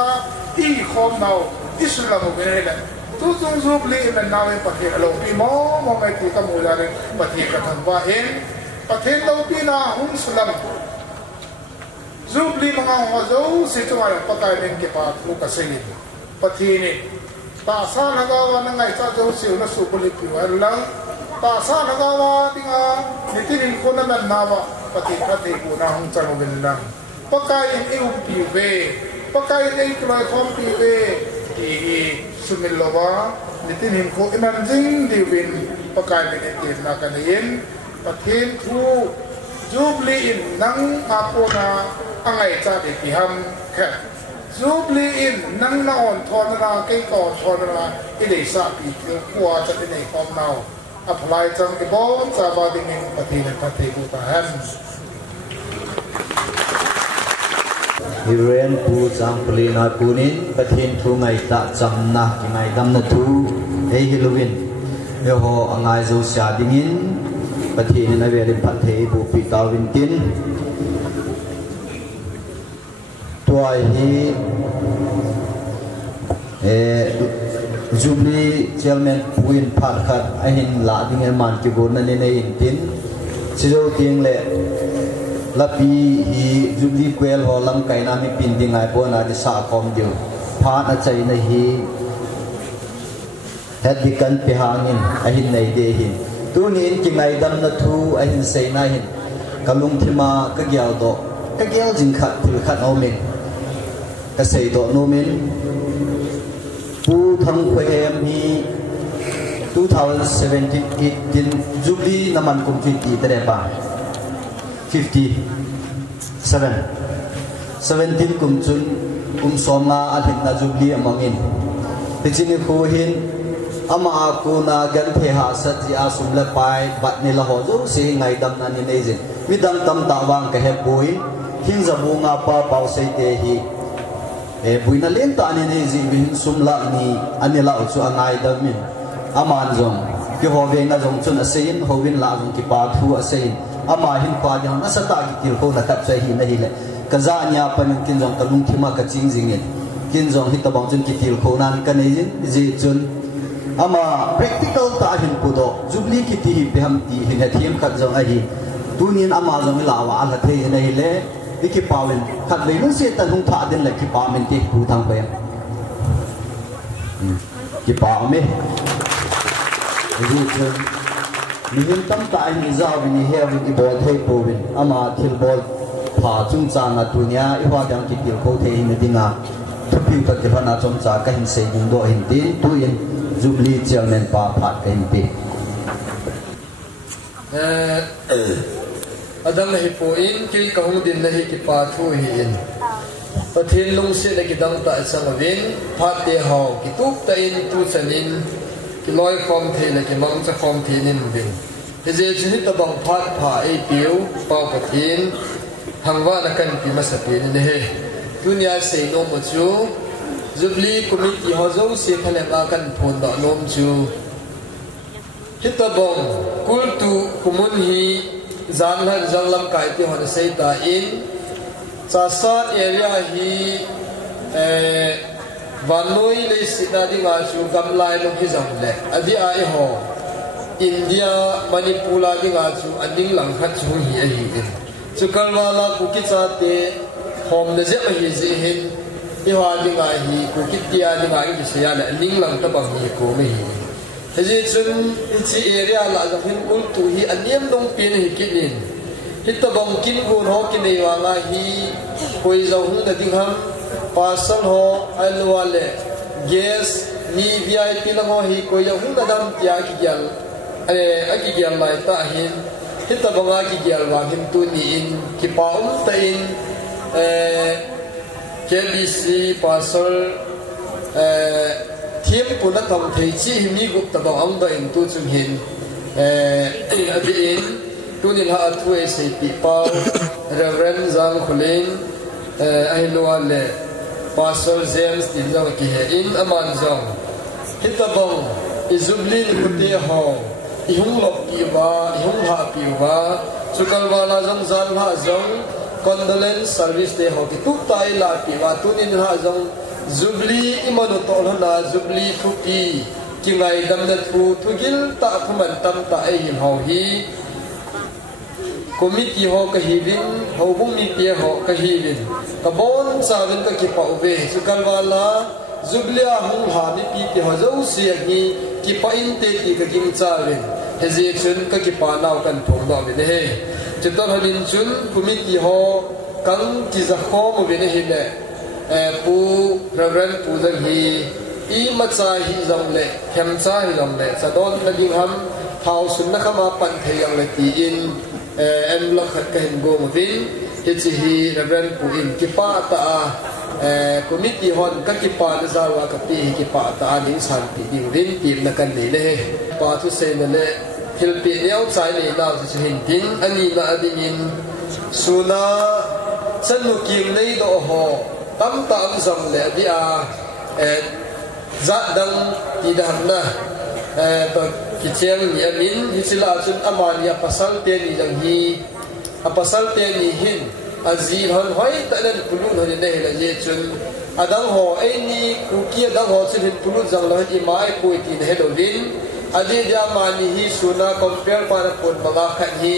I khom nau Islam bu bin le tu chung jubilee na nawe pathin alo pi mo ngai ti ka mu la le pathin ka than wa hin pathin lo pi na hun sulam jubilee mga ho zo si chu ai pakai len ke pa lu ka se ni pathin ni ta sa na ga wa na ngai cha zo si na su puli pi wa la ta sa na ga wa tinga ni tin ko na na wa pathin ka te ku na hung cha no bin lang pakai in eu pi ve pakai nei klai khom pi ve I sumilawa nitin him ko iman jing di win pakai ni na kanayin pathin thu jubilee in nang apo na angai cha de piham kha jubilee in nang na on thon na kai ko thon na I le sa pi kwa cha nei kom nau apply chang I bon cha ba ding in pathin pathe ku ta han Hiren pu chang plina punin pathin thu ngai ta chamna ki ngai dam na thu ei hiluin e ho angai zo sha dingin pathin na ve ri pathe bu pi ta win tin tuai hi jubilee chairman puin phat khat ahin la ding e man ki bon na le nei in tin chizo tiang le lapi hi jubilee kwel ho lam kai na mi pin ding ai bo na di sa kom dio pha na chai na hi het di kan pe hangin ahin nei de hin tu ni in ki ngai dam na thu ahin sei na hin kalung thima ka gyal do ka gyal jing khat thil khat o min ka sei do no min pu thang khwe em hi 2017 jubilee naman kum ti tere ba 17 kum chun kum soma alhin na jubilee amangin tichini khu hin ama aku na gan the ha sat ji asum la pai bat ni la ho zo se ngai dam na ni nei jin mi dam tam ta wang ka he bui hin za bu nga pa pau sei te hi e bui na len ta ni nei ji bin sum la ni ani la chu angai dam min aman zong ki ho ve na zong chun asein ho win la zong ki pa thu asein ama hin pa yang asata ki til ko na kap sai hi na hi le ka za nya pa min kin jong ka lung thima ka ching jing in kin jong hi ta bang chun ki til ko nan ka nei jin ji chun ama practical ta hin pu do jubilee ki ti hi pe ham ti hin ha thiam khat jong a hi tunin ama jong la wa ala the nei le ki pawin khat le nun se ta hung tha den le ki pa min ti pu thang pe ki pa me ji chun ni hin tam ta in za wi ni he wi ki bol thei po win ama thil bol pha chung cha na tunia I wa dang ki til ko thei ni dinga thupi ka ti hana chom cha ka hin se ding do hin ti tu in jubilee chairman pa phat ka hin ti adang hi po in kil kahung din na hi ki pa thu hi in pathin lung se na ki dang ta sang avin phat te haw ki tup ta in tu chanin ki loi khom the na ki mang cha khom the nin bin he je chu ta bang phat pha e piu pa pathin hangwa na kan pi ma sa pi ni he dunia se no mo chu Jubilee committee ho zo se khale nga kan phon da nom chu hitabong kultu kumun hi zan han janglam kai ti hon sei ta in chasat area hi vanoi le sida di nga chu gamlai lo hi jam le adi ai ho India Manipula di nga chu aning lang khat chu hi a hi in chu kalwala ku ki cha te hom na je a hi ji hin iwa di nga hi ku ki tia di nga hi se ya le aning lang ta bang hi ko me hi Haji chun ichi area la zahin ul tu hi aniam dong pin hi kinin hita bang kin gun ho kinai wa nga hi koi zau hu da ding ham parcel ho alwale gas ni VIP la ho hi koi zau hu da dam tia ki gyal aki gyal mai ta hin hita banga ki gyal wa hin tu ni in ki pa ta in KBC parcel Thiêm của nó tổng thể chi mi gục tập bảo ông đợi tu chung hin in tu nên họ thuê xây bị bao Reverend Giang Khulin ai loa lệ Pastor James tin rằng kỳ hệ in aman rằng hít tập bông Jubilee ni kutia ho ihung lop piwa ihung ha piwa chukalwala jang zan ha jang condolence service de ho ki tu tai la piwa tu nên ha jang Jubilee imanu tolhana Jubilee thuki kingai damna thu thugil ta thuman tam ta ai him ho hi committee ho ka hivin ho bung mi pia ho ka hivin ka bon sawin ka ki pau ve sukalwala Jubilee hung ha mi pi ti ho zo sia gi ki pa in te ti ka kim chawin hezi chun ka ki pa naw kan thong do ve he chitor hanin chun committee ho kang ki za kho mo ve he le pu Reverend pu zang hi I macha hi zong le hem cha hi zong le sadon na ding ham thau sun na khama pan theyang le ti in em lo khat ka hin go vin hi chi hi Reverend pu in ki pa ta committee hon ka ki pa na zawa ka pi ki pa ta ding san pi ding vin tim na kan le le pa thu se na le hil pi leo chai le na chi hin tin ani na ading in suna chanu kim nei do ho tam tam zam le dia zat dang ti dam na to ki cheng ni amin hi sila chun amania pasal te ni jang hi a pasal te ni hin azil hon hoi ta nan pulun hon ne la je chun adang ho ai ni ku ki adang ho chin hin pulun jang la hi mai ko ti ne do din adi ja mani hi suna compare para pon baba khan hi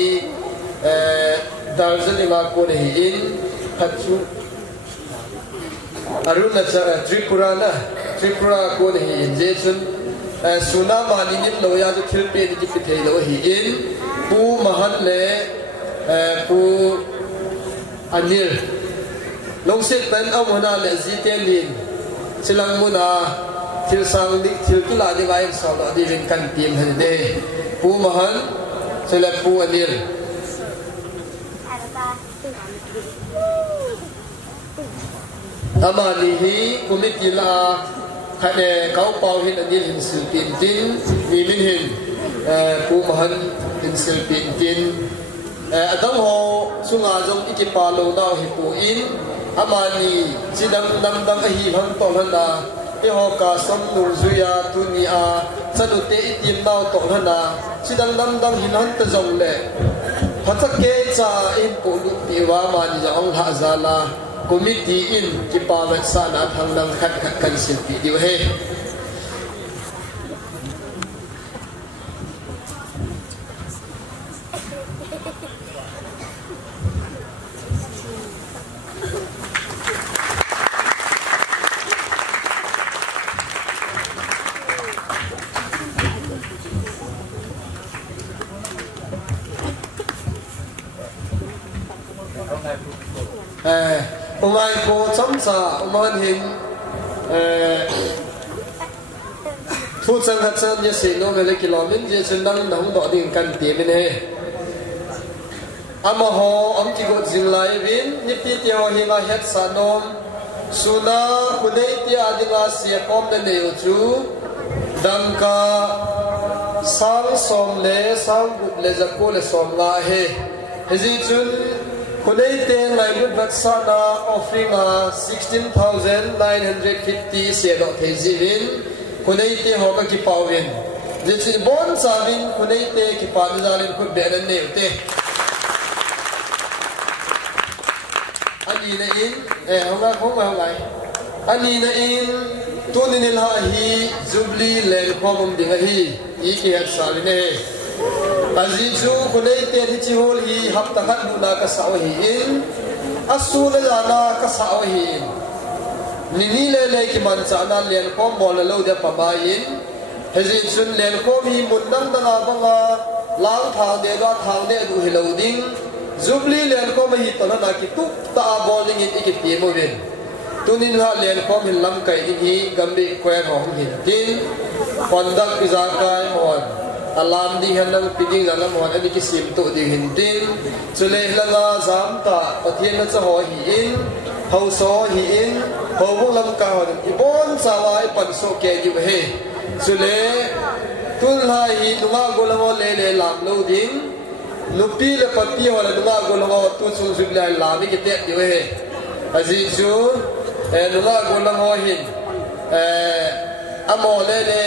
darjan ila ko ne hi in khachu Arunachal Tripura ko ni injection suna mani nim lo ya ju thil pe ni ki thei lo hi in pu mahan le pu anil long sit pen amona le ziten din silang muna thil sang dik thil kila di vai sa do di rin kan tim han de pu mahan sila pu anil amani hi committee la khane kau pau hin anil hin sil tin tin ni min hin pu mahan hin sil tin tin adam ho sunga jong ikipa lo da hi pu in amani sidam dam dam hi hang to hana e ho ka som nu zuya tunia chanu te itim naw to hana sidam dam dam hin han ta jong le phathake cha in pu lu ti wa mani jong ha zala committee in ki pawat sana thang nang khat khat kan sil pi diu he Umay ko chamsa uman hin thu chang hat chan ye se no mele kilomin je chen dang dang do ding kan ti min he amaho amki go jinglai win nipi te ho hinga het sanom suna kunei ti adinga sia kom na neu chu damka sang som le sang gut le zakko le som nga he hezi chun kunei te ngai gut baksa na offering 16,950 sia do thezi win kunei te ho ka ki pawin je bon savin kunei te ki pa dalin ku be na neu te ani na in honga honga ngai ani na in tunin la hi jubli lel khomum dinga hi iki hat saline azizu kunei te chi hol hi hapta khat na ka saw hi in asul lana ka saw hi nini le le ki man cha na len khom bol lo de pa ba in hezi sun len khom hi mun dang danga banga lang thang de ga thang de du hi lo ding Zubli len ko mahi tona na ki tu ta bowling in ikiti mo win tunin ha len ko min lam kai hi gambi kwen ho hin tin kondak pizakai mon alam di hanang piding la mon ani ki sim to di hin tin chule langa zam ta pathian na cha ho hi in hau so hi in ho bu lam ka ho ibon sawai pan so ke ju he chule tun ha hi nunga golamo le le lam lo ding lupi le papi wala dunga golongo tu su zubla la mi ke te diwe azizu dunga golongo hin amo le le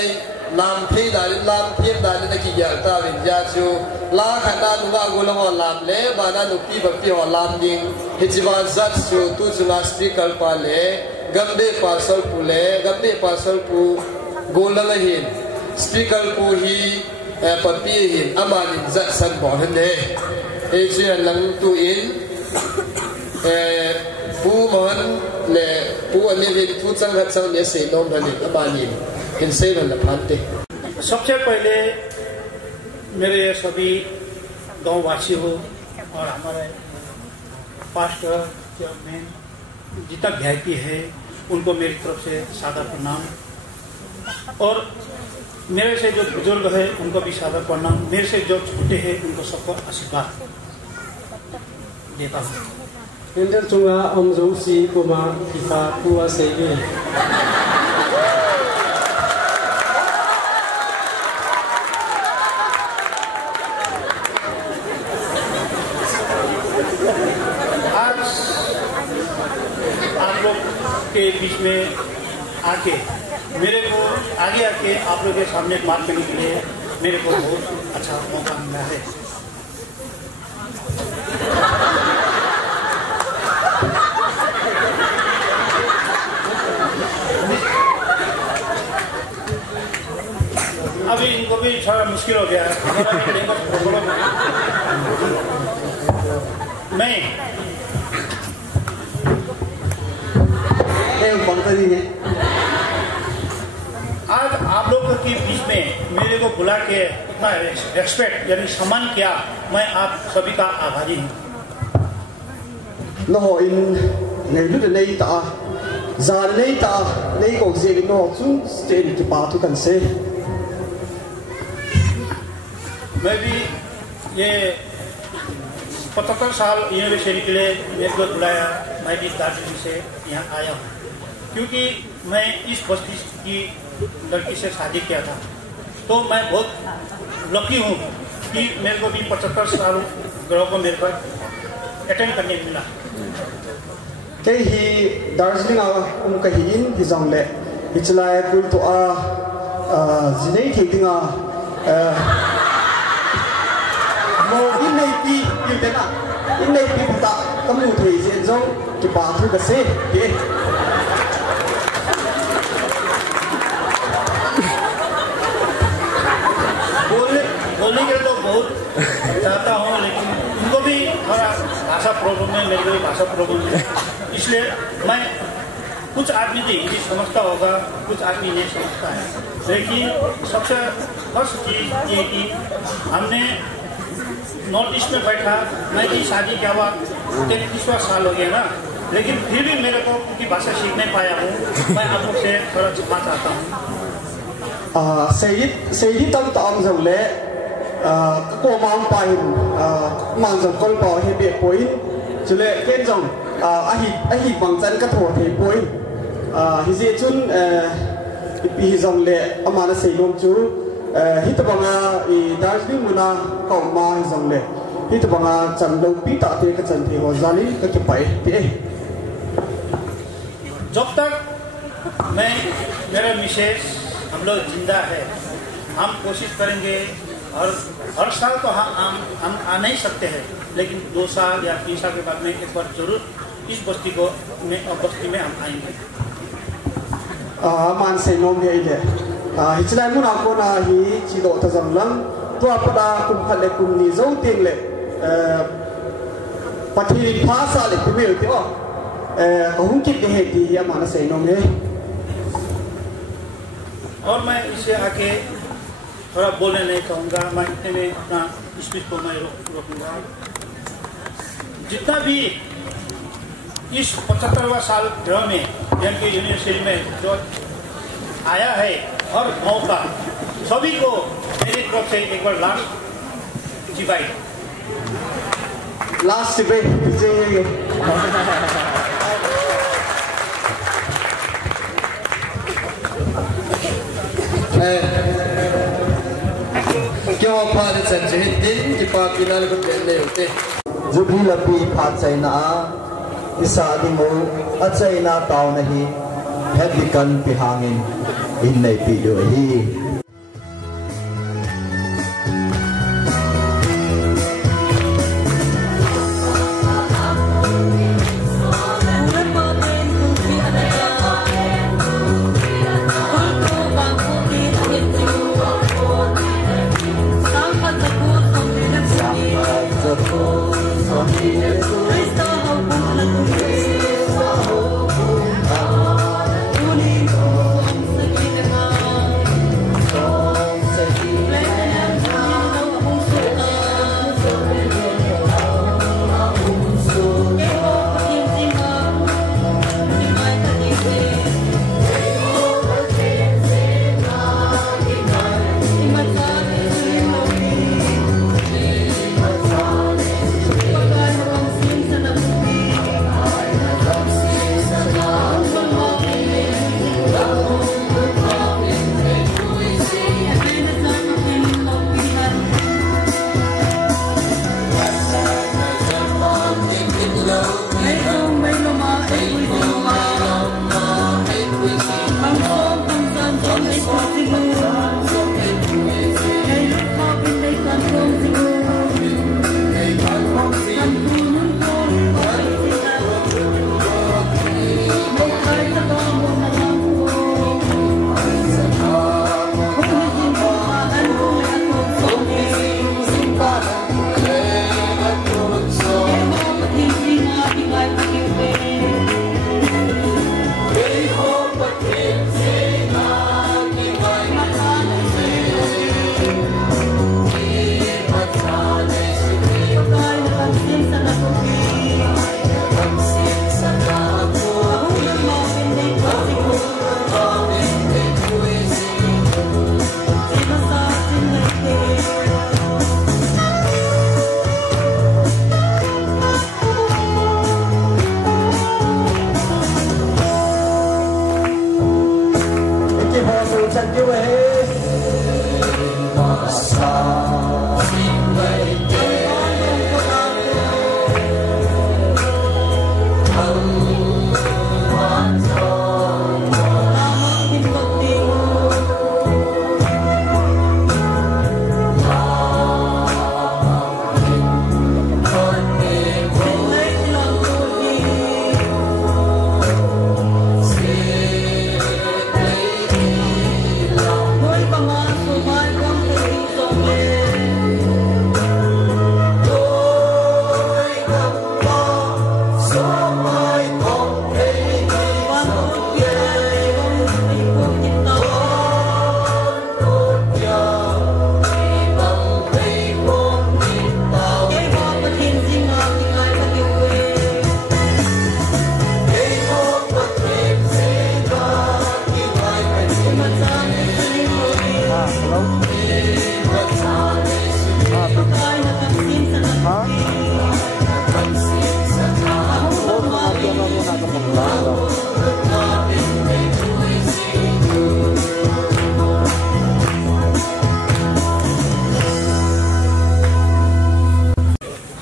lam thi lam thiem da ne ki ya ta win ya chu la khana dunga golongo lam le ba na lupi papi wa lam ding hijiwa zat su tu su na speaker pa le gambe parcel pu le gambe parcel pu golongo hin speaker pu hi papi hin amanin zat san bo hne Asian lang tu in pu mon le pu ani hin pu chang hat chang ne se nom dhani amanin in se ban la phante सबसे पहले मेरे सभी गांववासी हो और हमारे pastor chairman जितना वीआईपी है उनको मेरी तरफ से सादर प्रणाम और मेरे से जो बुजुर्ग है उनको भी सादर प्रणाम मेरे से जो छोटे हैं उनको सबको आशीर्वाद देता हूँ इंटर चुंगा अमजोसी कुमा पिता कुआ सेगी आज आप लोग के बीच में आके मेरे को आगे आके आप लोगों के सामने बात करने के लिए मेरे को बहुत अच्छा मौका मिला है अभी इनको भी थोड़ा मुश्किल हो गया है मैं आज आप लोगों के बीच में मेरे को बुला के इतना रेस्पेक्ट यानी सम्मान किया मैं आप सभी का आभारी हूँ nó hỏi ngày lúc này ta giờ này ta này có gì nó chúng trên cái bà tu cần xe मैं भी ये 75 साल यूनिवर्सिटी के लिए मेरे को बुलाया मैं भी दार्जिलिंग से यहाँ आया हूँ क्योंकि मैं इस बस्ती की लड़की से शादी किया था तो मैं बहुत लकी हूँ कि मेरे को भी 75 साल ग्रह को मेरे पर अटेंड करने मिला cái hi Darjeeling cái hi in hi zong le hi chlai kul to zinei thi tinga mo in nei pi pi te na in nei pi ta kamu thei zen zong ki ba thu ka se ke बोलने के लिए तो बहुत चाहता हूँ लेकिन उनको भी थोड़ा भाषा प्रॉब्लम है मेरे को भी भाषा प्रॉब्लम है इसलिए मैं कुछ आदमी तो हिंदी समझता होगा कुछ आदमी नहीं समझता है लेकिन सबसे फर्स्ट चीज़ ये कि हमने नॉर्थ ईस्ट में बैठा मैं भी शादी क्या हुआ 33वां साल हो गया ना लेकिन फिर भी मेरे को उनकी भाषा सीख नहीं पाया हूँ मैं आप लोग से थोड़ा क्षमा चाहता हूँ Sayid tam tam zong le các cô mang bài mang dòng con bò hay bể bối chú lệ kết dòng ai hít bằng chân các thổ thể bối hi dễ chun bị dòng lệ mà nó xây lông chú hít bằng đá đi muna cậu mà dòng lệ hít bằng chân lâu bị tạ thì cái chân thì họ ra lý cái bài thì जब तक मैं मेरा मिसेस हम लोग जिंदा है हम कोशिश करेंगे और हर साल तो हम आ नहीं सकते हैं लेकिन 2 साल या 3 साल के बाद में एक बार जरूर इस बस्ती में हम आएंगे मान से नोम है इधर हिचलाई मुना को ना ही चिदो तजंगलंग तो अपना कुम खले कुम निजो तिंगले पथरी फासा ले तुम्हें होती हो कहूँ कि देहती है मान से नोम है और मैं इसे आके थोड़ा बोलने नहीं कहूँगा मैं इतने में अपना स्पीच को मैं रोकूंगा जितना भी इस 75वां साल में यानी कि यूनिवर्सिटी में जो आया है हर गाँव का सभी को मेरी तरफ से एक बार लास्ट डिबेट क्यों फाद संजय दिन की पापी नाल को देने होते जुबली लपी फाद चाइना इसा दिमो अचाइना ताव नहीं हेडिकन पिहांगिन इन नहीं पीड़ो ही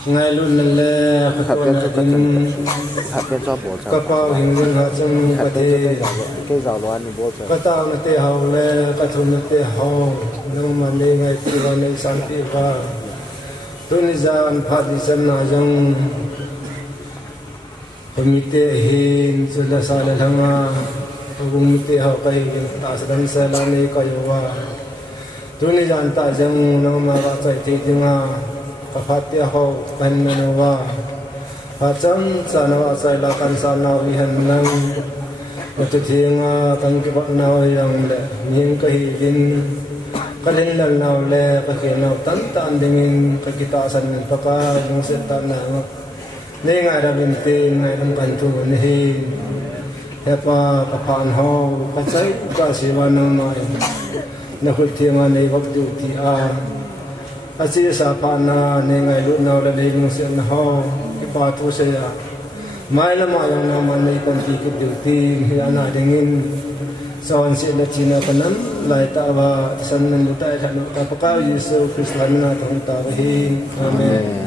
ngay luôn là các con các bao hình dung hạt trong các thế các tao là tê hậu là các thôn là tê hậu nhưng mà đây ngay từ vào đây sáng tê vào tôi đi ra ăn phát đi xem nào trong hôm tê hình rồi là sao là thằng hôm tê hậu cái ta sẽ đánh xe là này cái vào tôi đi ra ăn ta trong nó mà vào chạy thì tiếng Fatihah ho kannawa Facam sanawa sayla kan sanaw ihanang Matutinga kan kibanaw yang le Mihim kahigin Kalinlal naw le kakinaw Tantaan dingin kakitaasan ng paka Yung setan na Ni nga rabintin nga ng kantunin Hepa kapaan ho Katsay kasiwa ng may Nakultinga na iwag duty Asi sa pana nengai lu na la leng se na ho ki pa tu se ya mai la ma yang na man nei kon ti ki duty hi ana dingin sawan se la china panan lai ta wa san nan lu ta tha no ta pa yesu kristan na ta ta hi amen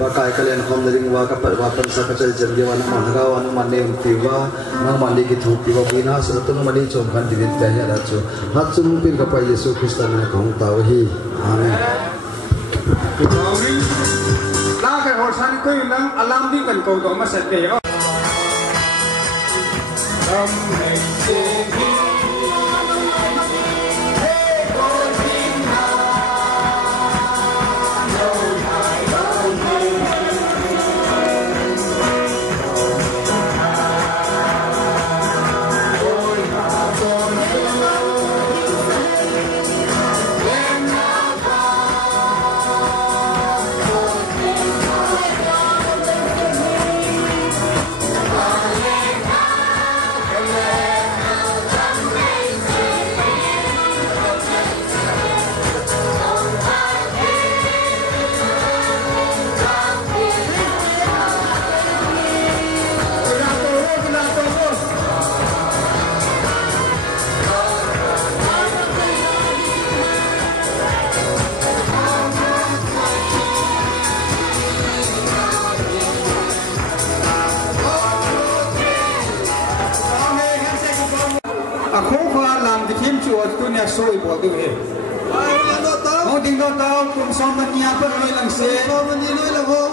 bakai kalian kom dari wa ka par wa pan sa ka chal jam wa na ma ga wa na man ne ti wa na man li ki thu ti wa bina sa tu ma li chom kan divin ta ya da chu hat chu pin ka pa yesu kristan na kong ta hi amen la cái hồ san cứ lăng alam đi cần cầu đó mà sẽ để soi bỏ tu hết, ông tiếng đó tao cùng xong mình nhà bất kỳ làm xe, mình đi nói là vô.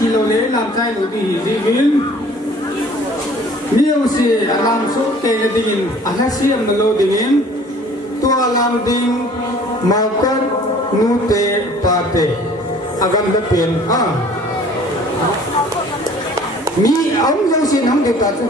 chỉ lô lễ làm trai lô thì gì vin nhiều gì làm số tiền là tiền anh xem lô tiền tua làm tiền mau cất nu tê pa tê agam đã tiền mi ông dâu xin không được ta chứ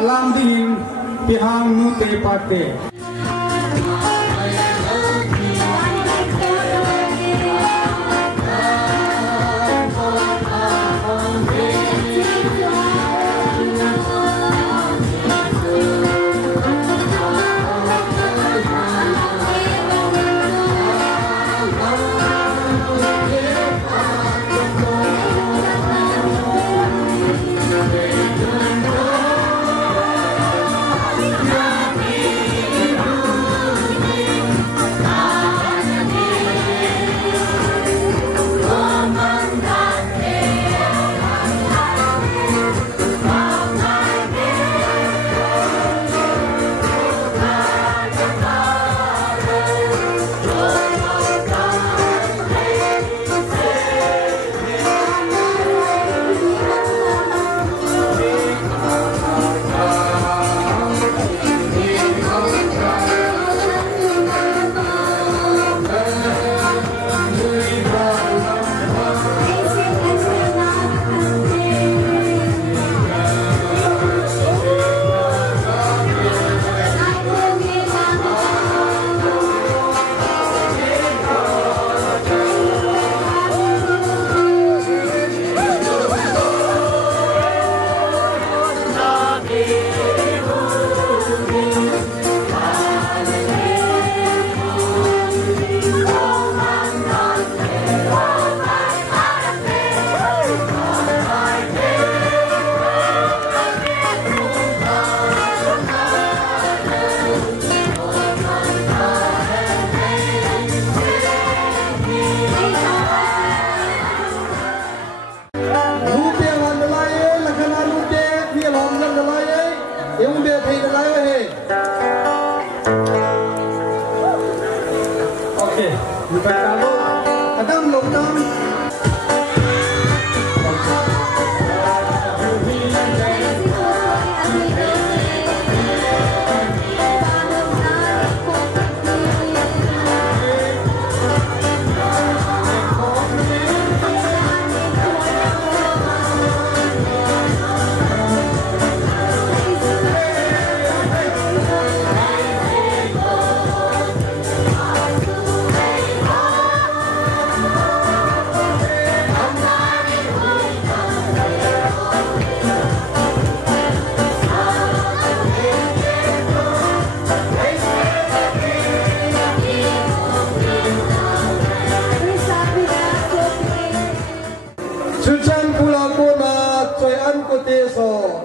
alam dingin pihang nute pate.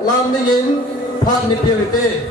Lam dingin phat ni purity.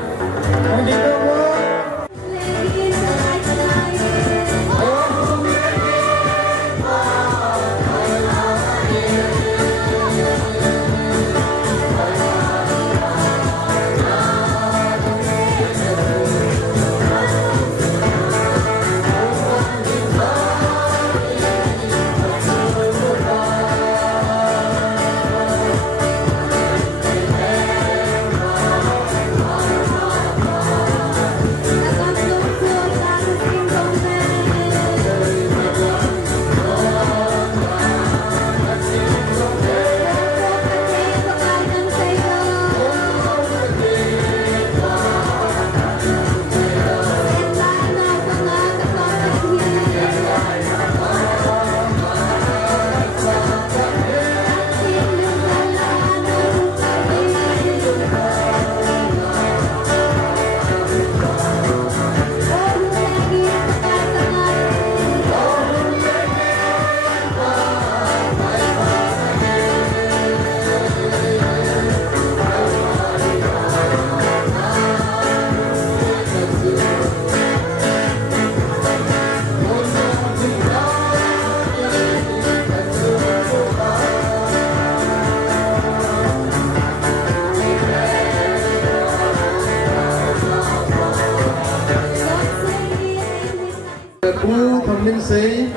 min sei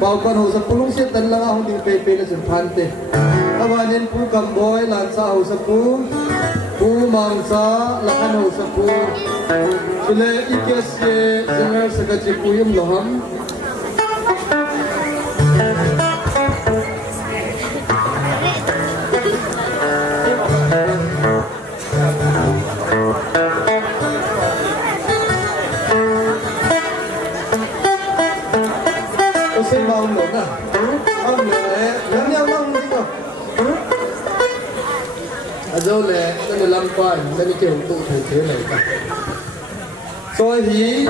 pau kan ho sa pulung se tan la ho ding pe pe la sun phan te awanin pu kam boy lan sa ho sa pu mang sa la kan ho sa pu chule ikes ye general secretary pu yum loham dâu lệ nó được làm quan nó đi kiểu tụ thể thế này cả rồi thì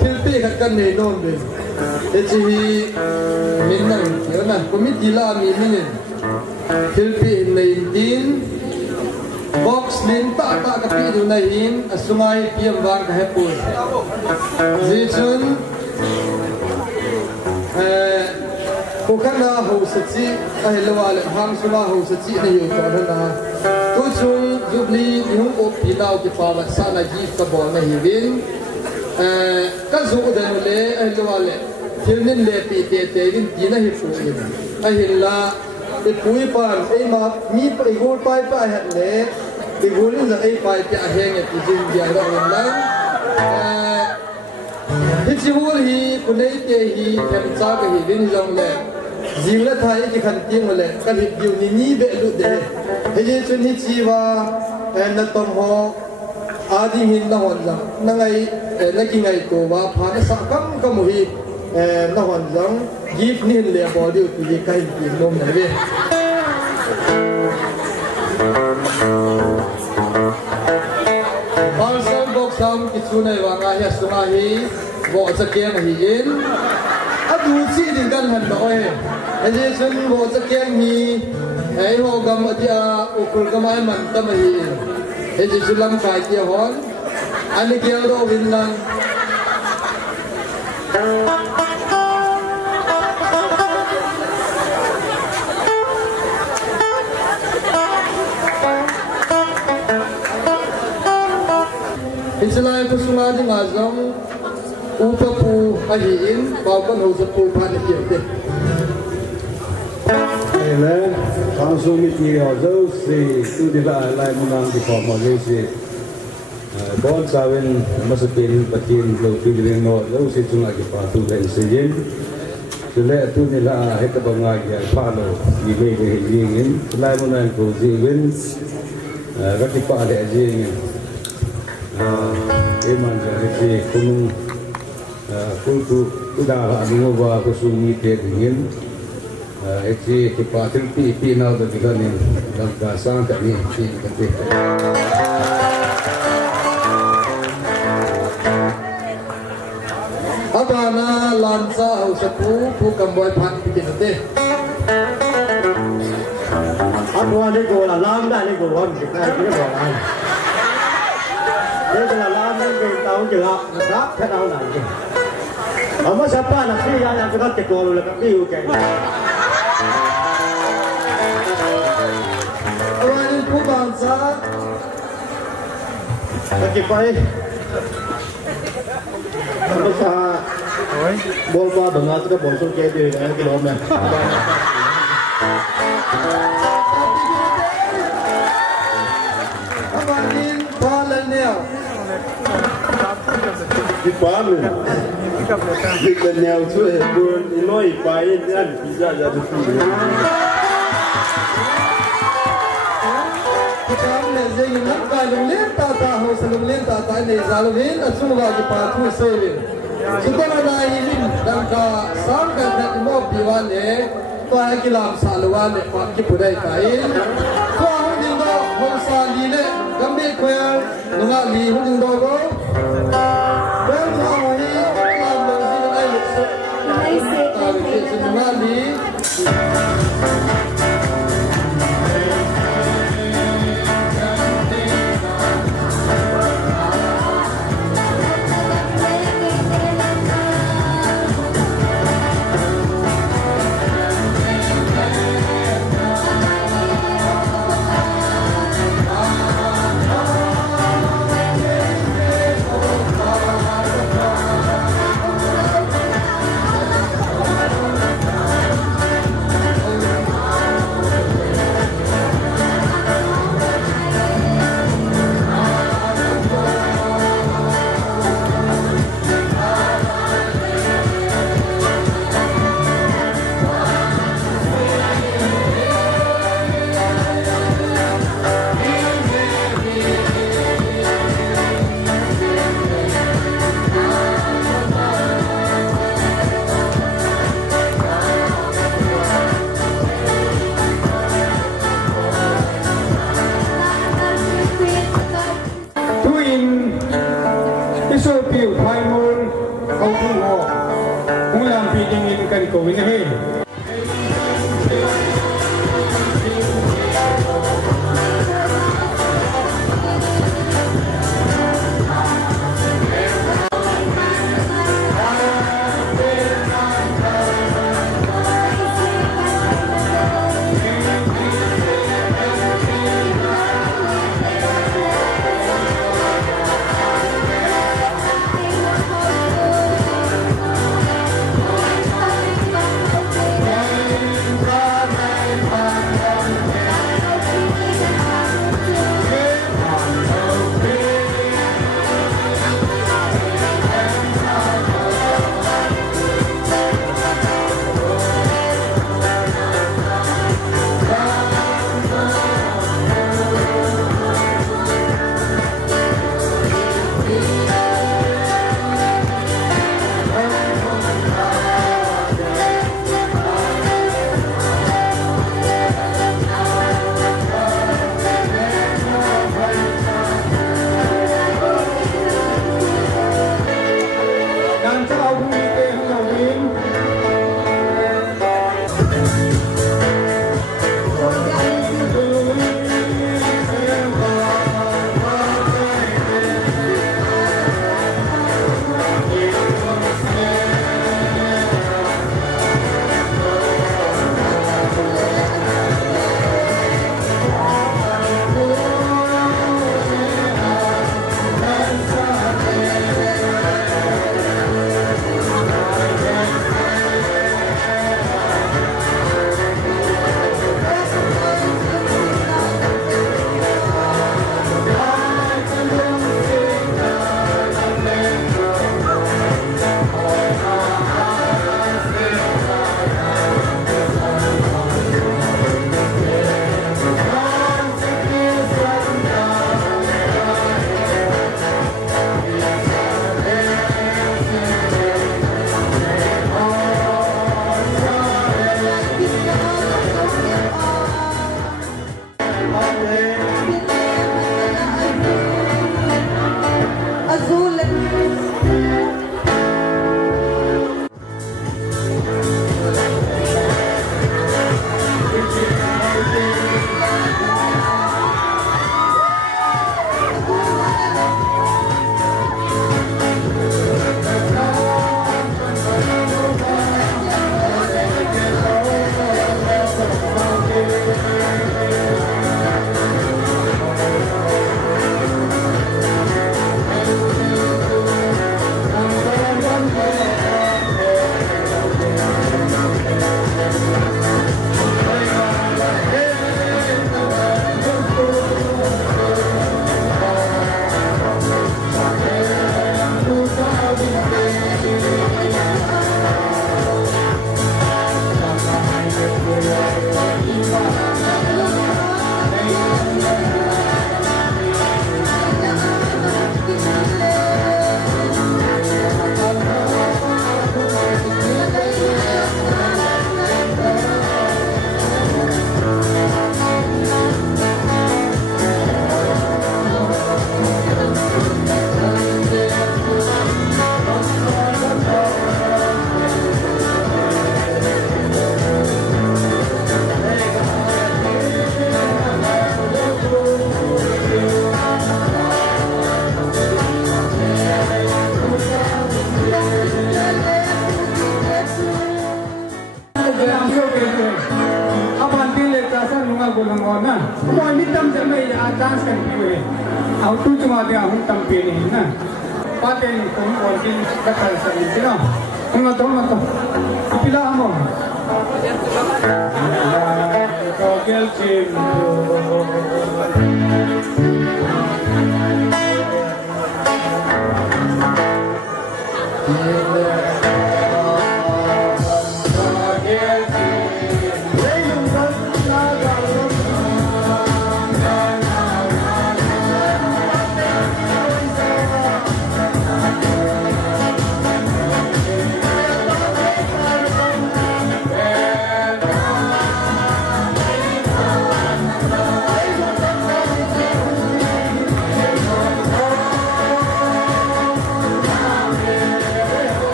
thiên tỷ các căn này nôn đi để chỉ mình năng thiếu này có biết gì là mình thiên tỷ này tin box lên ta cái pi điều này in sungai piam vang cái hepul di chun cô khán giả hậu sự chi ai lo lại ham sula hậu sự chi này hiểu cho nên là tôi chung giúp li những ốp thì nào thì phá vật sa này gì các bọn này hiểu các dù đây lệ ai lo lại thiếu nên lệ thì nên gì này hiểu ai hiểu là cái cuối bàn ai mà mi phải gol phải hạt lệ cái gol là ai phải cái hàng cái gì vậy đó là cái gì gol hi cái này thì tham gia cái gì đến lòng lệ riêng là thay cái khăn tiếng mà lệ cái việc điều ní bệ lụt đấy thế chứ chuyện hi chi và nó tôm ho adi hin nó hoàn rằng nó ngày nó cái ngày tổ và phá nó sạc cắm một hi nó hoàn rằng gift nên lệ bỏ điều thì cái gì nôm này về bao giờ bốc xong cái số này và ngay số này bỏ ra kia mà hiến áp dụng chi đến căn hẳn nói anh ấy xuân bỏ ra kia mi ấy họ cầm ở kia ukul cầm ai mặn tâm hiến anh ấy xuân làm cái kia hòn anh ấy kia đâu vinh lăng Israel kusuma di ngazong upapu ahiin bawkan husapu pani kirte. Ele kansung miti hozo si tu di la lai munang di forma lesi. Bon sawin masupin patin lo pidring no lo si tunga ki patu dan sejin. Sule tu di la heta bangai ya palo di be de hingin lai munang ko jiwin rati pa de jingin. Eman jadi kunung kultu udah anu bawa kusumi teringin, eci kepatil pi nau tu juga ni dalam kasang kami pi kati. Apa na lansa usapu pu kamboy pan pi kati. Apa ni ko la lam dah ni ko wan kita ni ko wan. Thế là làm nên cái tàu chở đáp thế nào này? Ở mức sắp là khi ra làm cái đó chụp là cái điều kiện. Orang itu bangsa, Kita phải bangsa, bol ba dengan kita bol sung jadi cái đó này. Di pamit, di kenyal tu bukan inoi pakai dan bisa jadi tu. Kita mesti nak kalau lenta tahu sebelum lenta tahu ni zalwin asal lagi patu sewin. Kita ada ini dan ka sampai nak mau biwan ni, tuan kilam saluan ni pakai budai kain. Tuan hujung do hongsan ni le, kami kuat nunggak li hujung do go. ko win he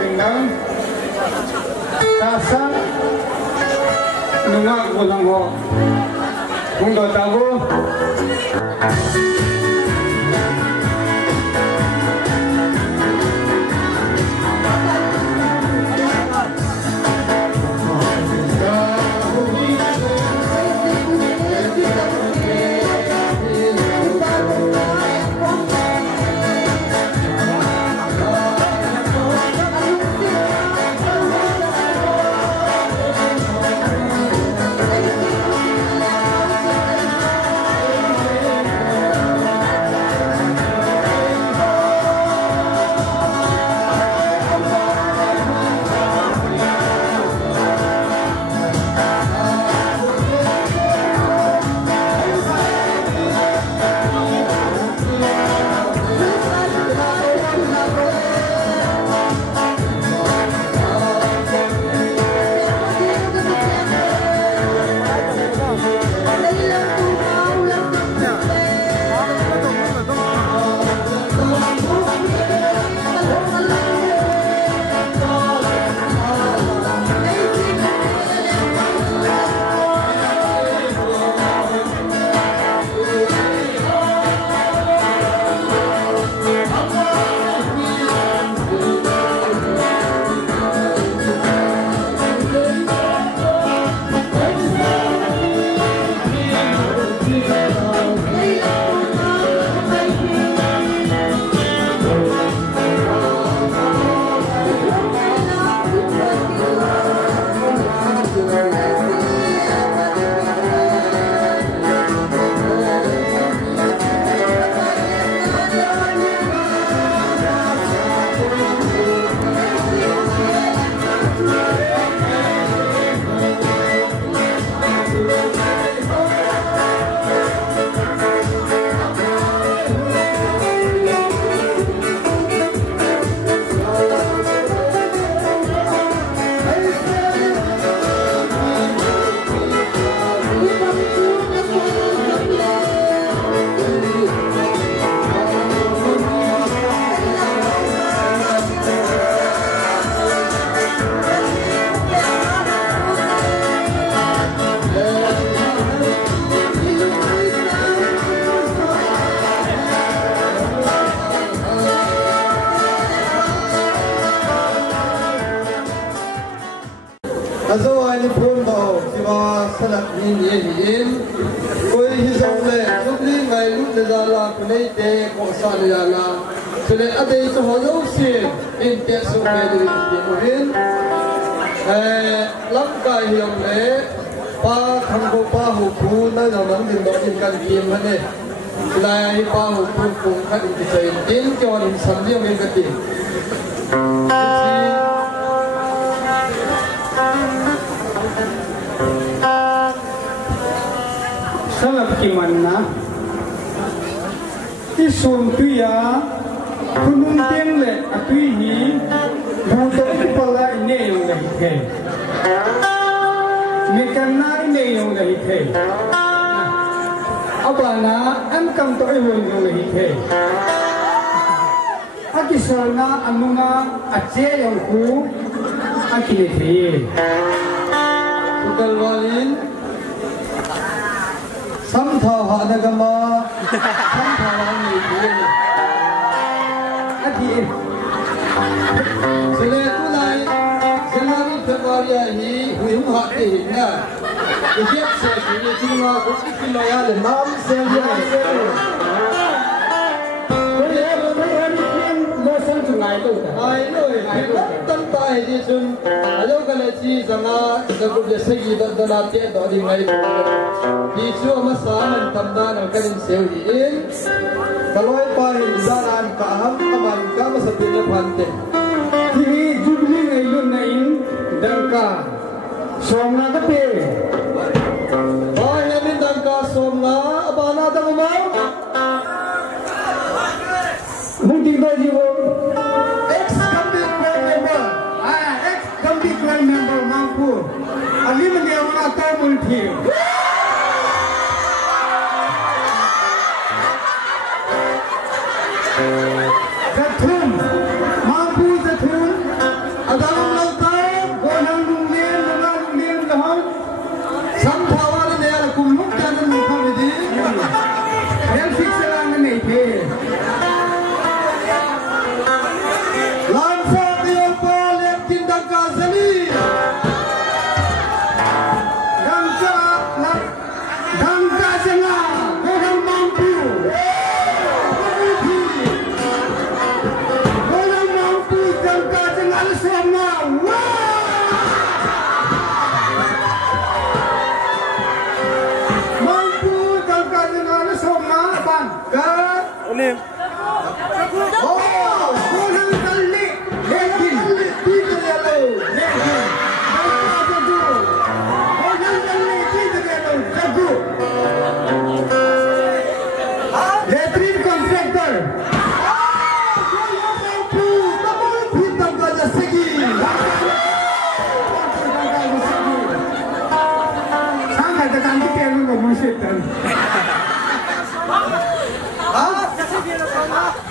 mình nắng ta sang nung ngọc của lòng họ cũng đòi ta vô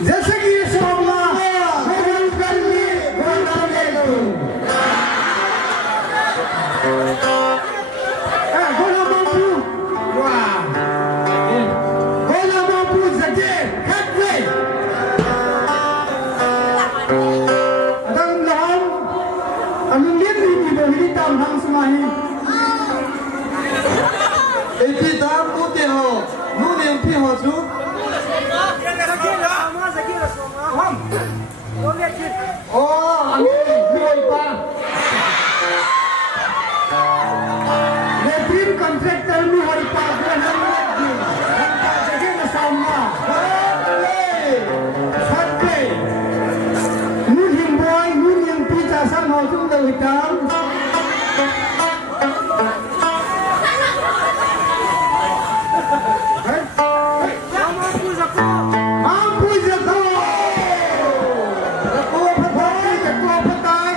जैसे कि ये सोमा गोल गली गोल mampu wah gola mampu saja katwe adam lam amin lihat ini beri tam hang semahi itu tam putih ho nu yang pi ho tu oh amin lupa Letrim kontraktor ni hari pagi lagi. Kita jadi bersama. Satu. Nun yang boy, nun yang pizza sama tu dah hitam. Mampu jago. Jago petai.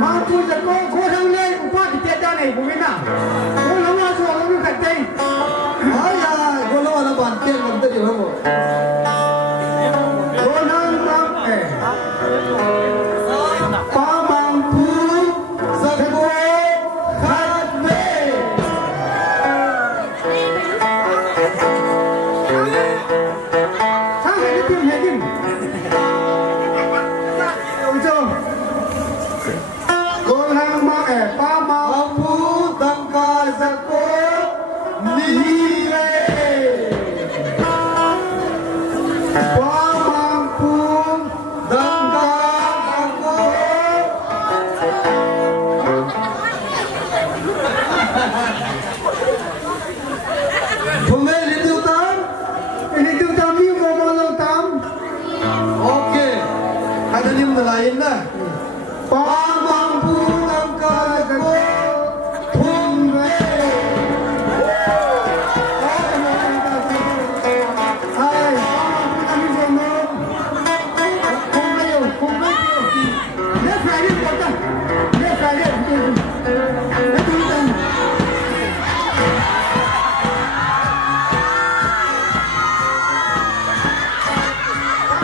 Mampu jago. Korang ni upah kita dah ni, bukan? bantian nanti di mana? Orang pamampu sebuah khatme. Sangat itu yakin. Ujo. Orang pamampu tangkal zakor nilai. Lain lah. Pamampu tangkal pungre. Hai, pamampu kami semua. Pungre. Dia saya kata. Dia saya betul. Betul.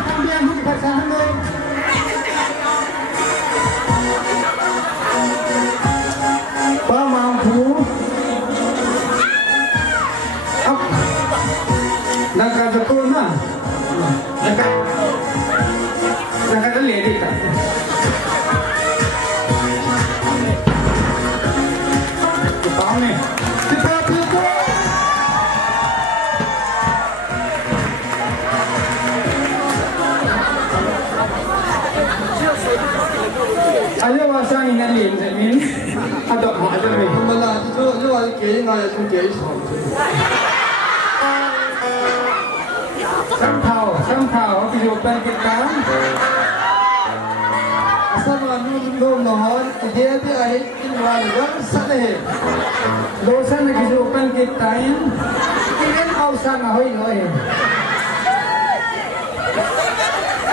Kami yang kita sana. Nakadakol na. Nakadali ka. Paano? Tipo. Ayaw wasang inalin sa min. Ato may. Kumala, ito ay kaya nga yung kaya sa. Somehow, pinupan kita. Asal menunggu mohon, dia ay inwalang sa lehe. Dosa nagisupan kita yun. Ilan ausa na hoy.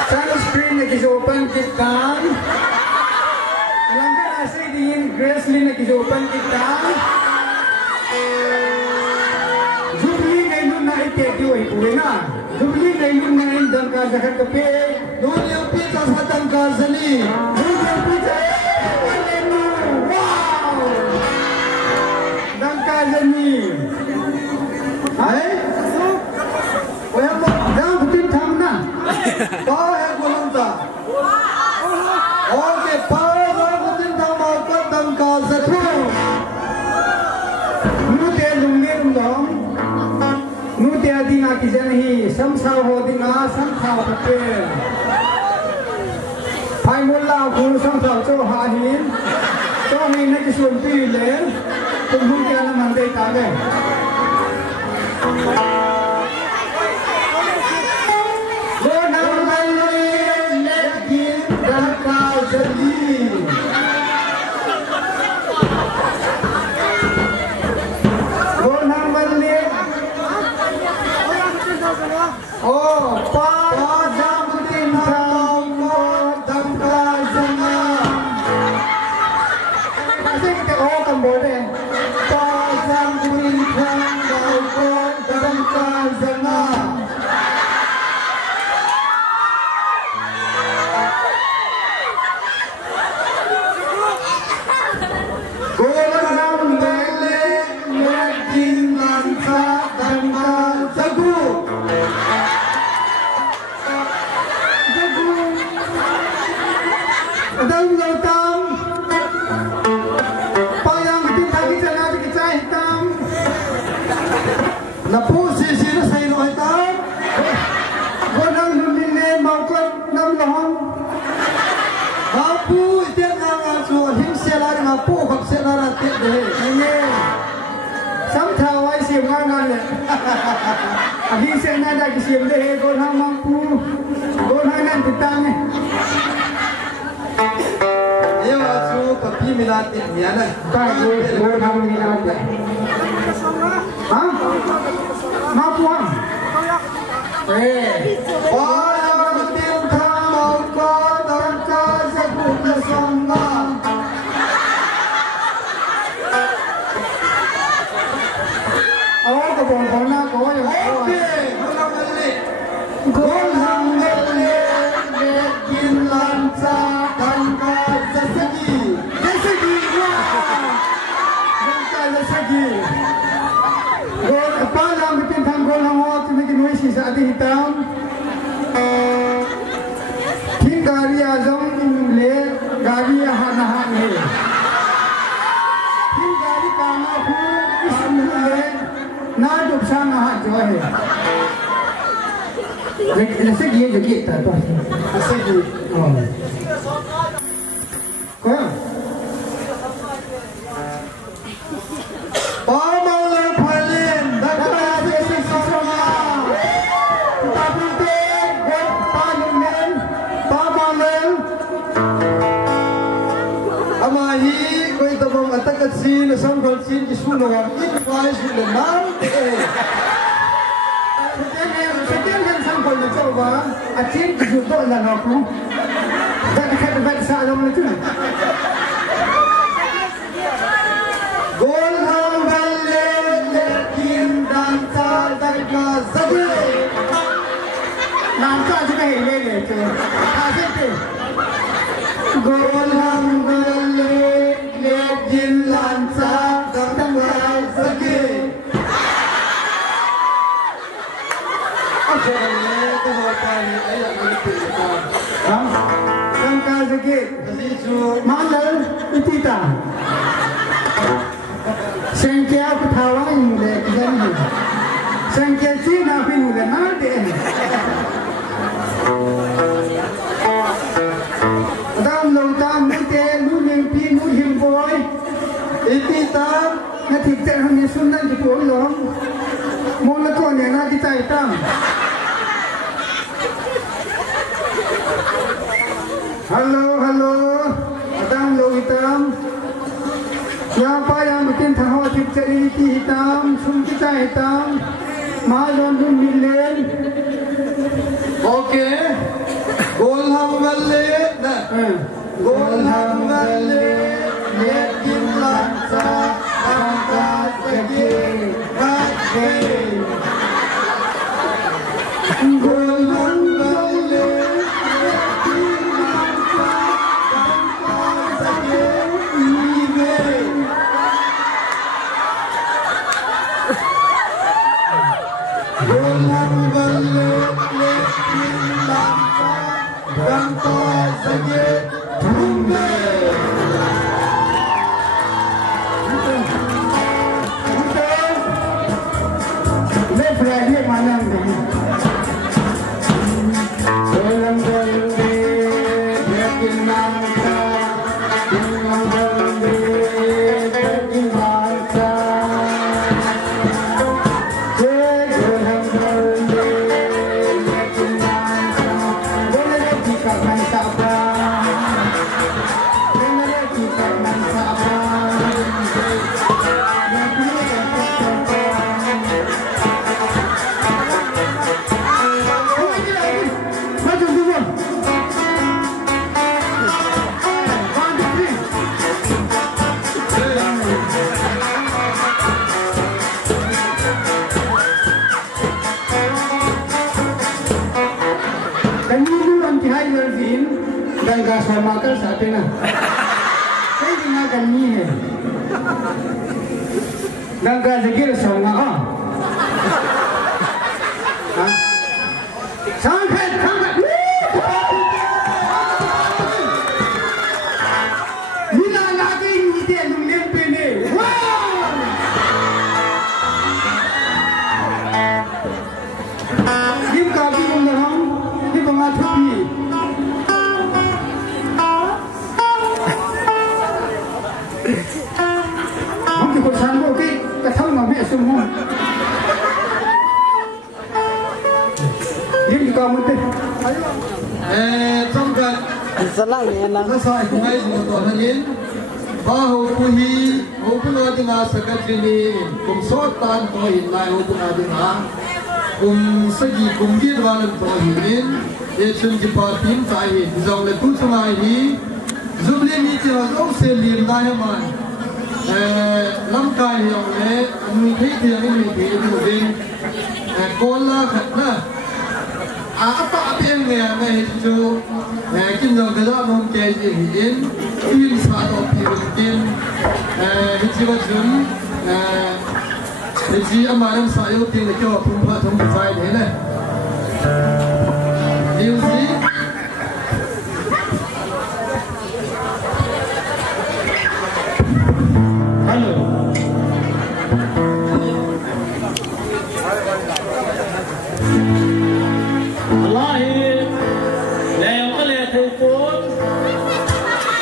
Sunscreen nagisupan kita. Langgan asay din, Gracelyn nagisupan kita. Jubli ngayon na itekyo ay puwi na. Jubli ngayon na indang kazakat kape. Noon yung pita sa tangkal sa ni. Noon yung pita. Wow! Dangkal sa ni. Ay? Kaya mo, dang kutin tam na. Pahal walang ta. Okay, pahal kutin tam ako tangkal sa ni. Nute lungin dong. Nute ading akijan hi. Samsaw ho ding samsaw kape. Pai mulla kung samsaw cho hahin. Cho hi na kisulpi le. Tumhung kaya naman day tage. gangga somakal saat ini. Saya dengarkan ini. Gangga segera somaka. Sangkat. Nina lagi ni dia lumempe ni. Wow. Dim kaki mengerang, di bawah tepi. Mungkin pesan mo ke kasal mami semua. Dim kamu tu. Tongkat. Salah ni lah. Saya kungai semua tuan bahu puhi hubung adina sekajini kumsotan tohin lai hubung adina segi gidwalan tohin chun jipatin tahin jong le tu sungai ni zubli ni jong selim lai man lamkai yong le mi thi thiang ni thi du din kola khatna apa yang nge chu kim jong ka nom ke in in sa do pirin hi wa chun hi amaram sa yo tin le ko phum pha thong sai de le liu ji hello Allah le yo ka le thai pon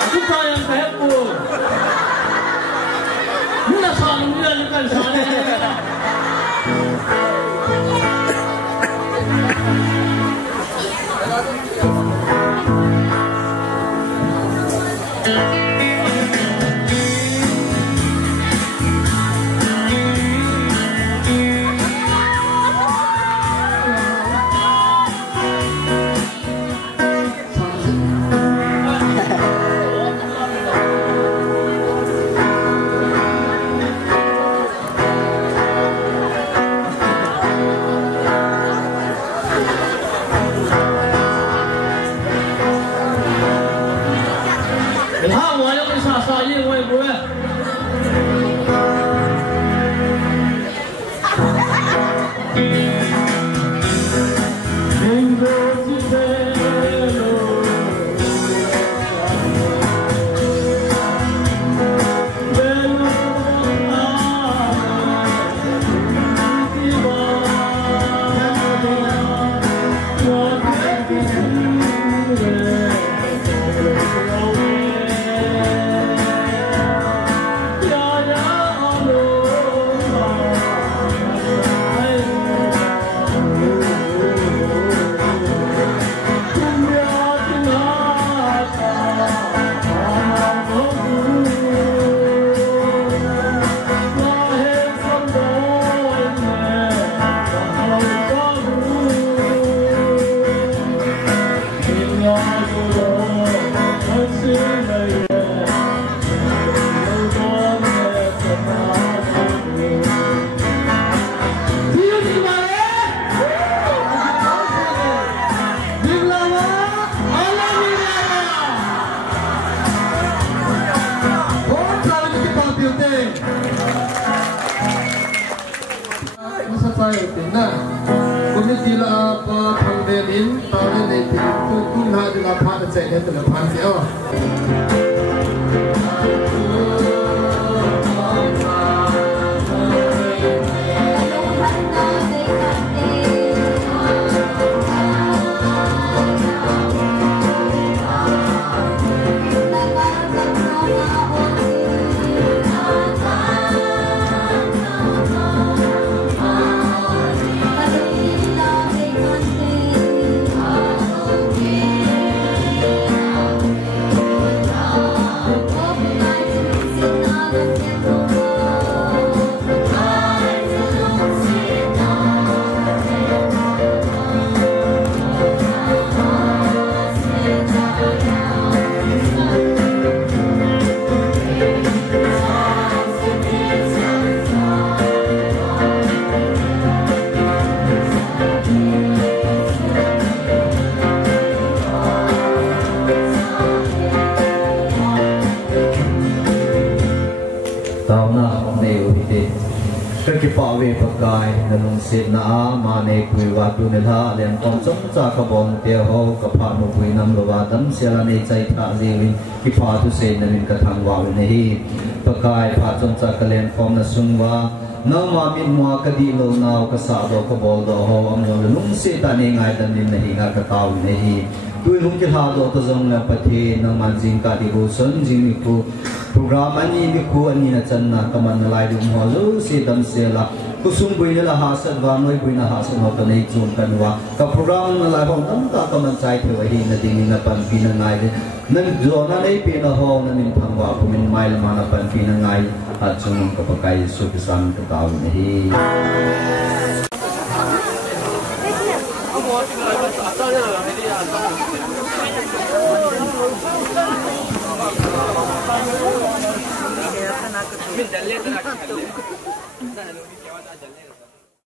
aku sayang saya pun mula saling dia kan saling Oh we pakai nalung sit na mane pui wa tu ne la len tom chong cha ka bon te ho ka pha no pui nam lo wa dam sela ne chai tha zewin ki pha tu se namin ka thang wa ne hi pakai pha chong cha ka len kom na sung wa na ma min mo ka di lo naw ka sa do ka bol do ho am lo lung se ta ne ngai dan din ne hi nga ka taw ne hi tui lung ki ha do ka zong la pathe na man jing ka di go son jing ni ku program ani mi ku ani na chan na kaman na lai dum ho zo se dam se la kusum bui na la ha sat wa noi bui na ha sa no ta nei chung kan wa ka program na lai hong tam ta kaman chai the wa hi na ding na pan pi na ngai de nan zo na nei pi na ho na min phang wa ku min mai la ma na pan pi na ngai a chung ka pa kai su ki san ka taw ne hi Min dalle tana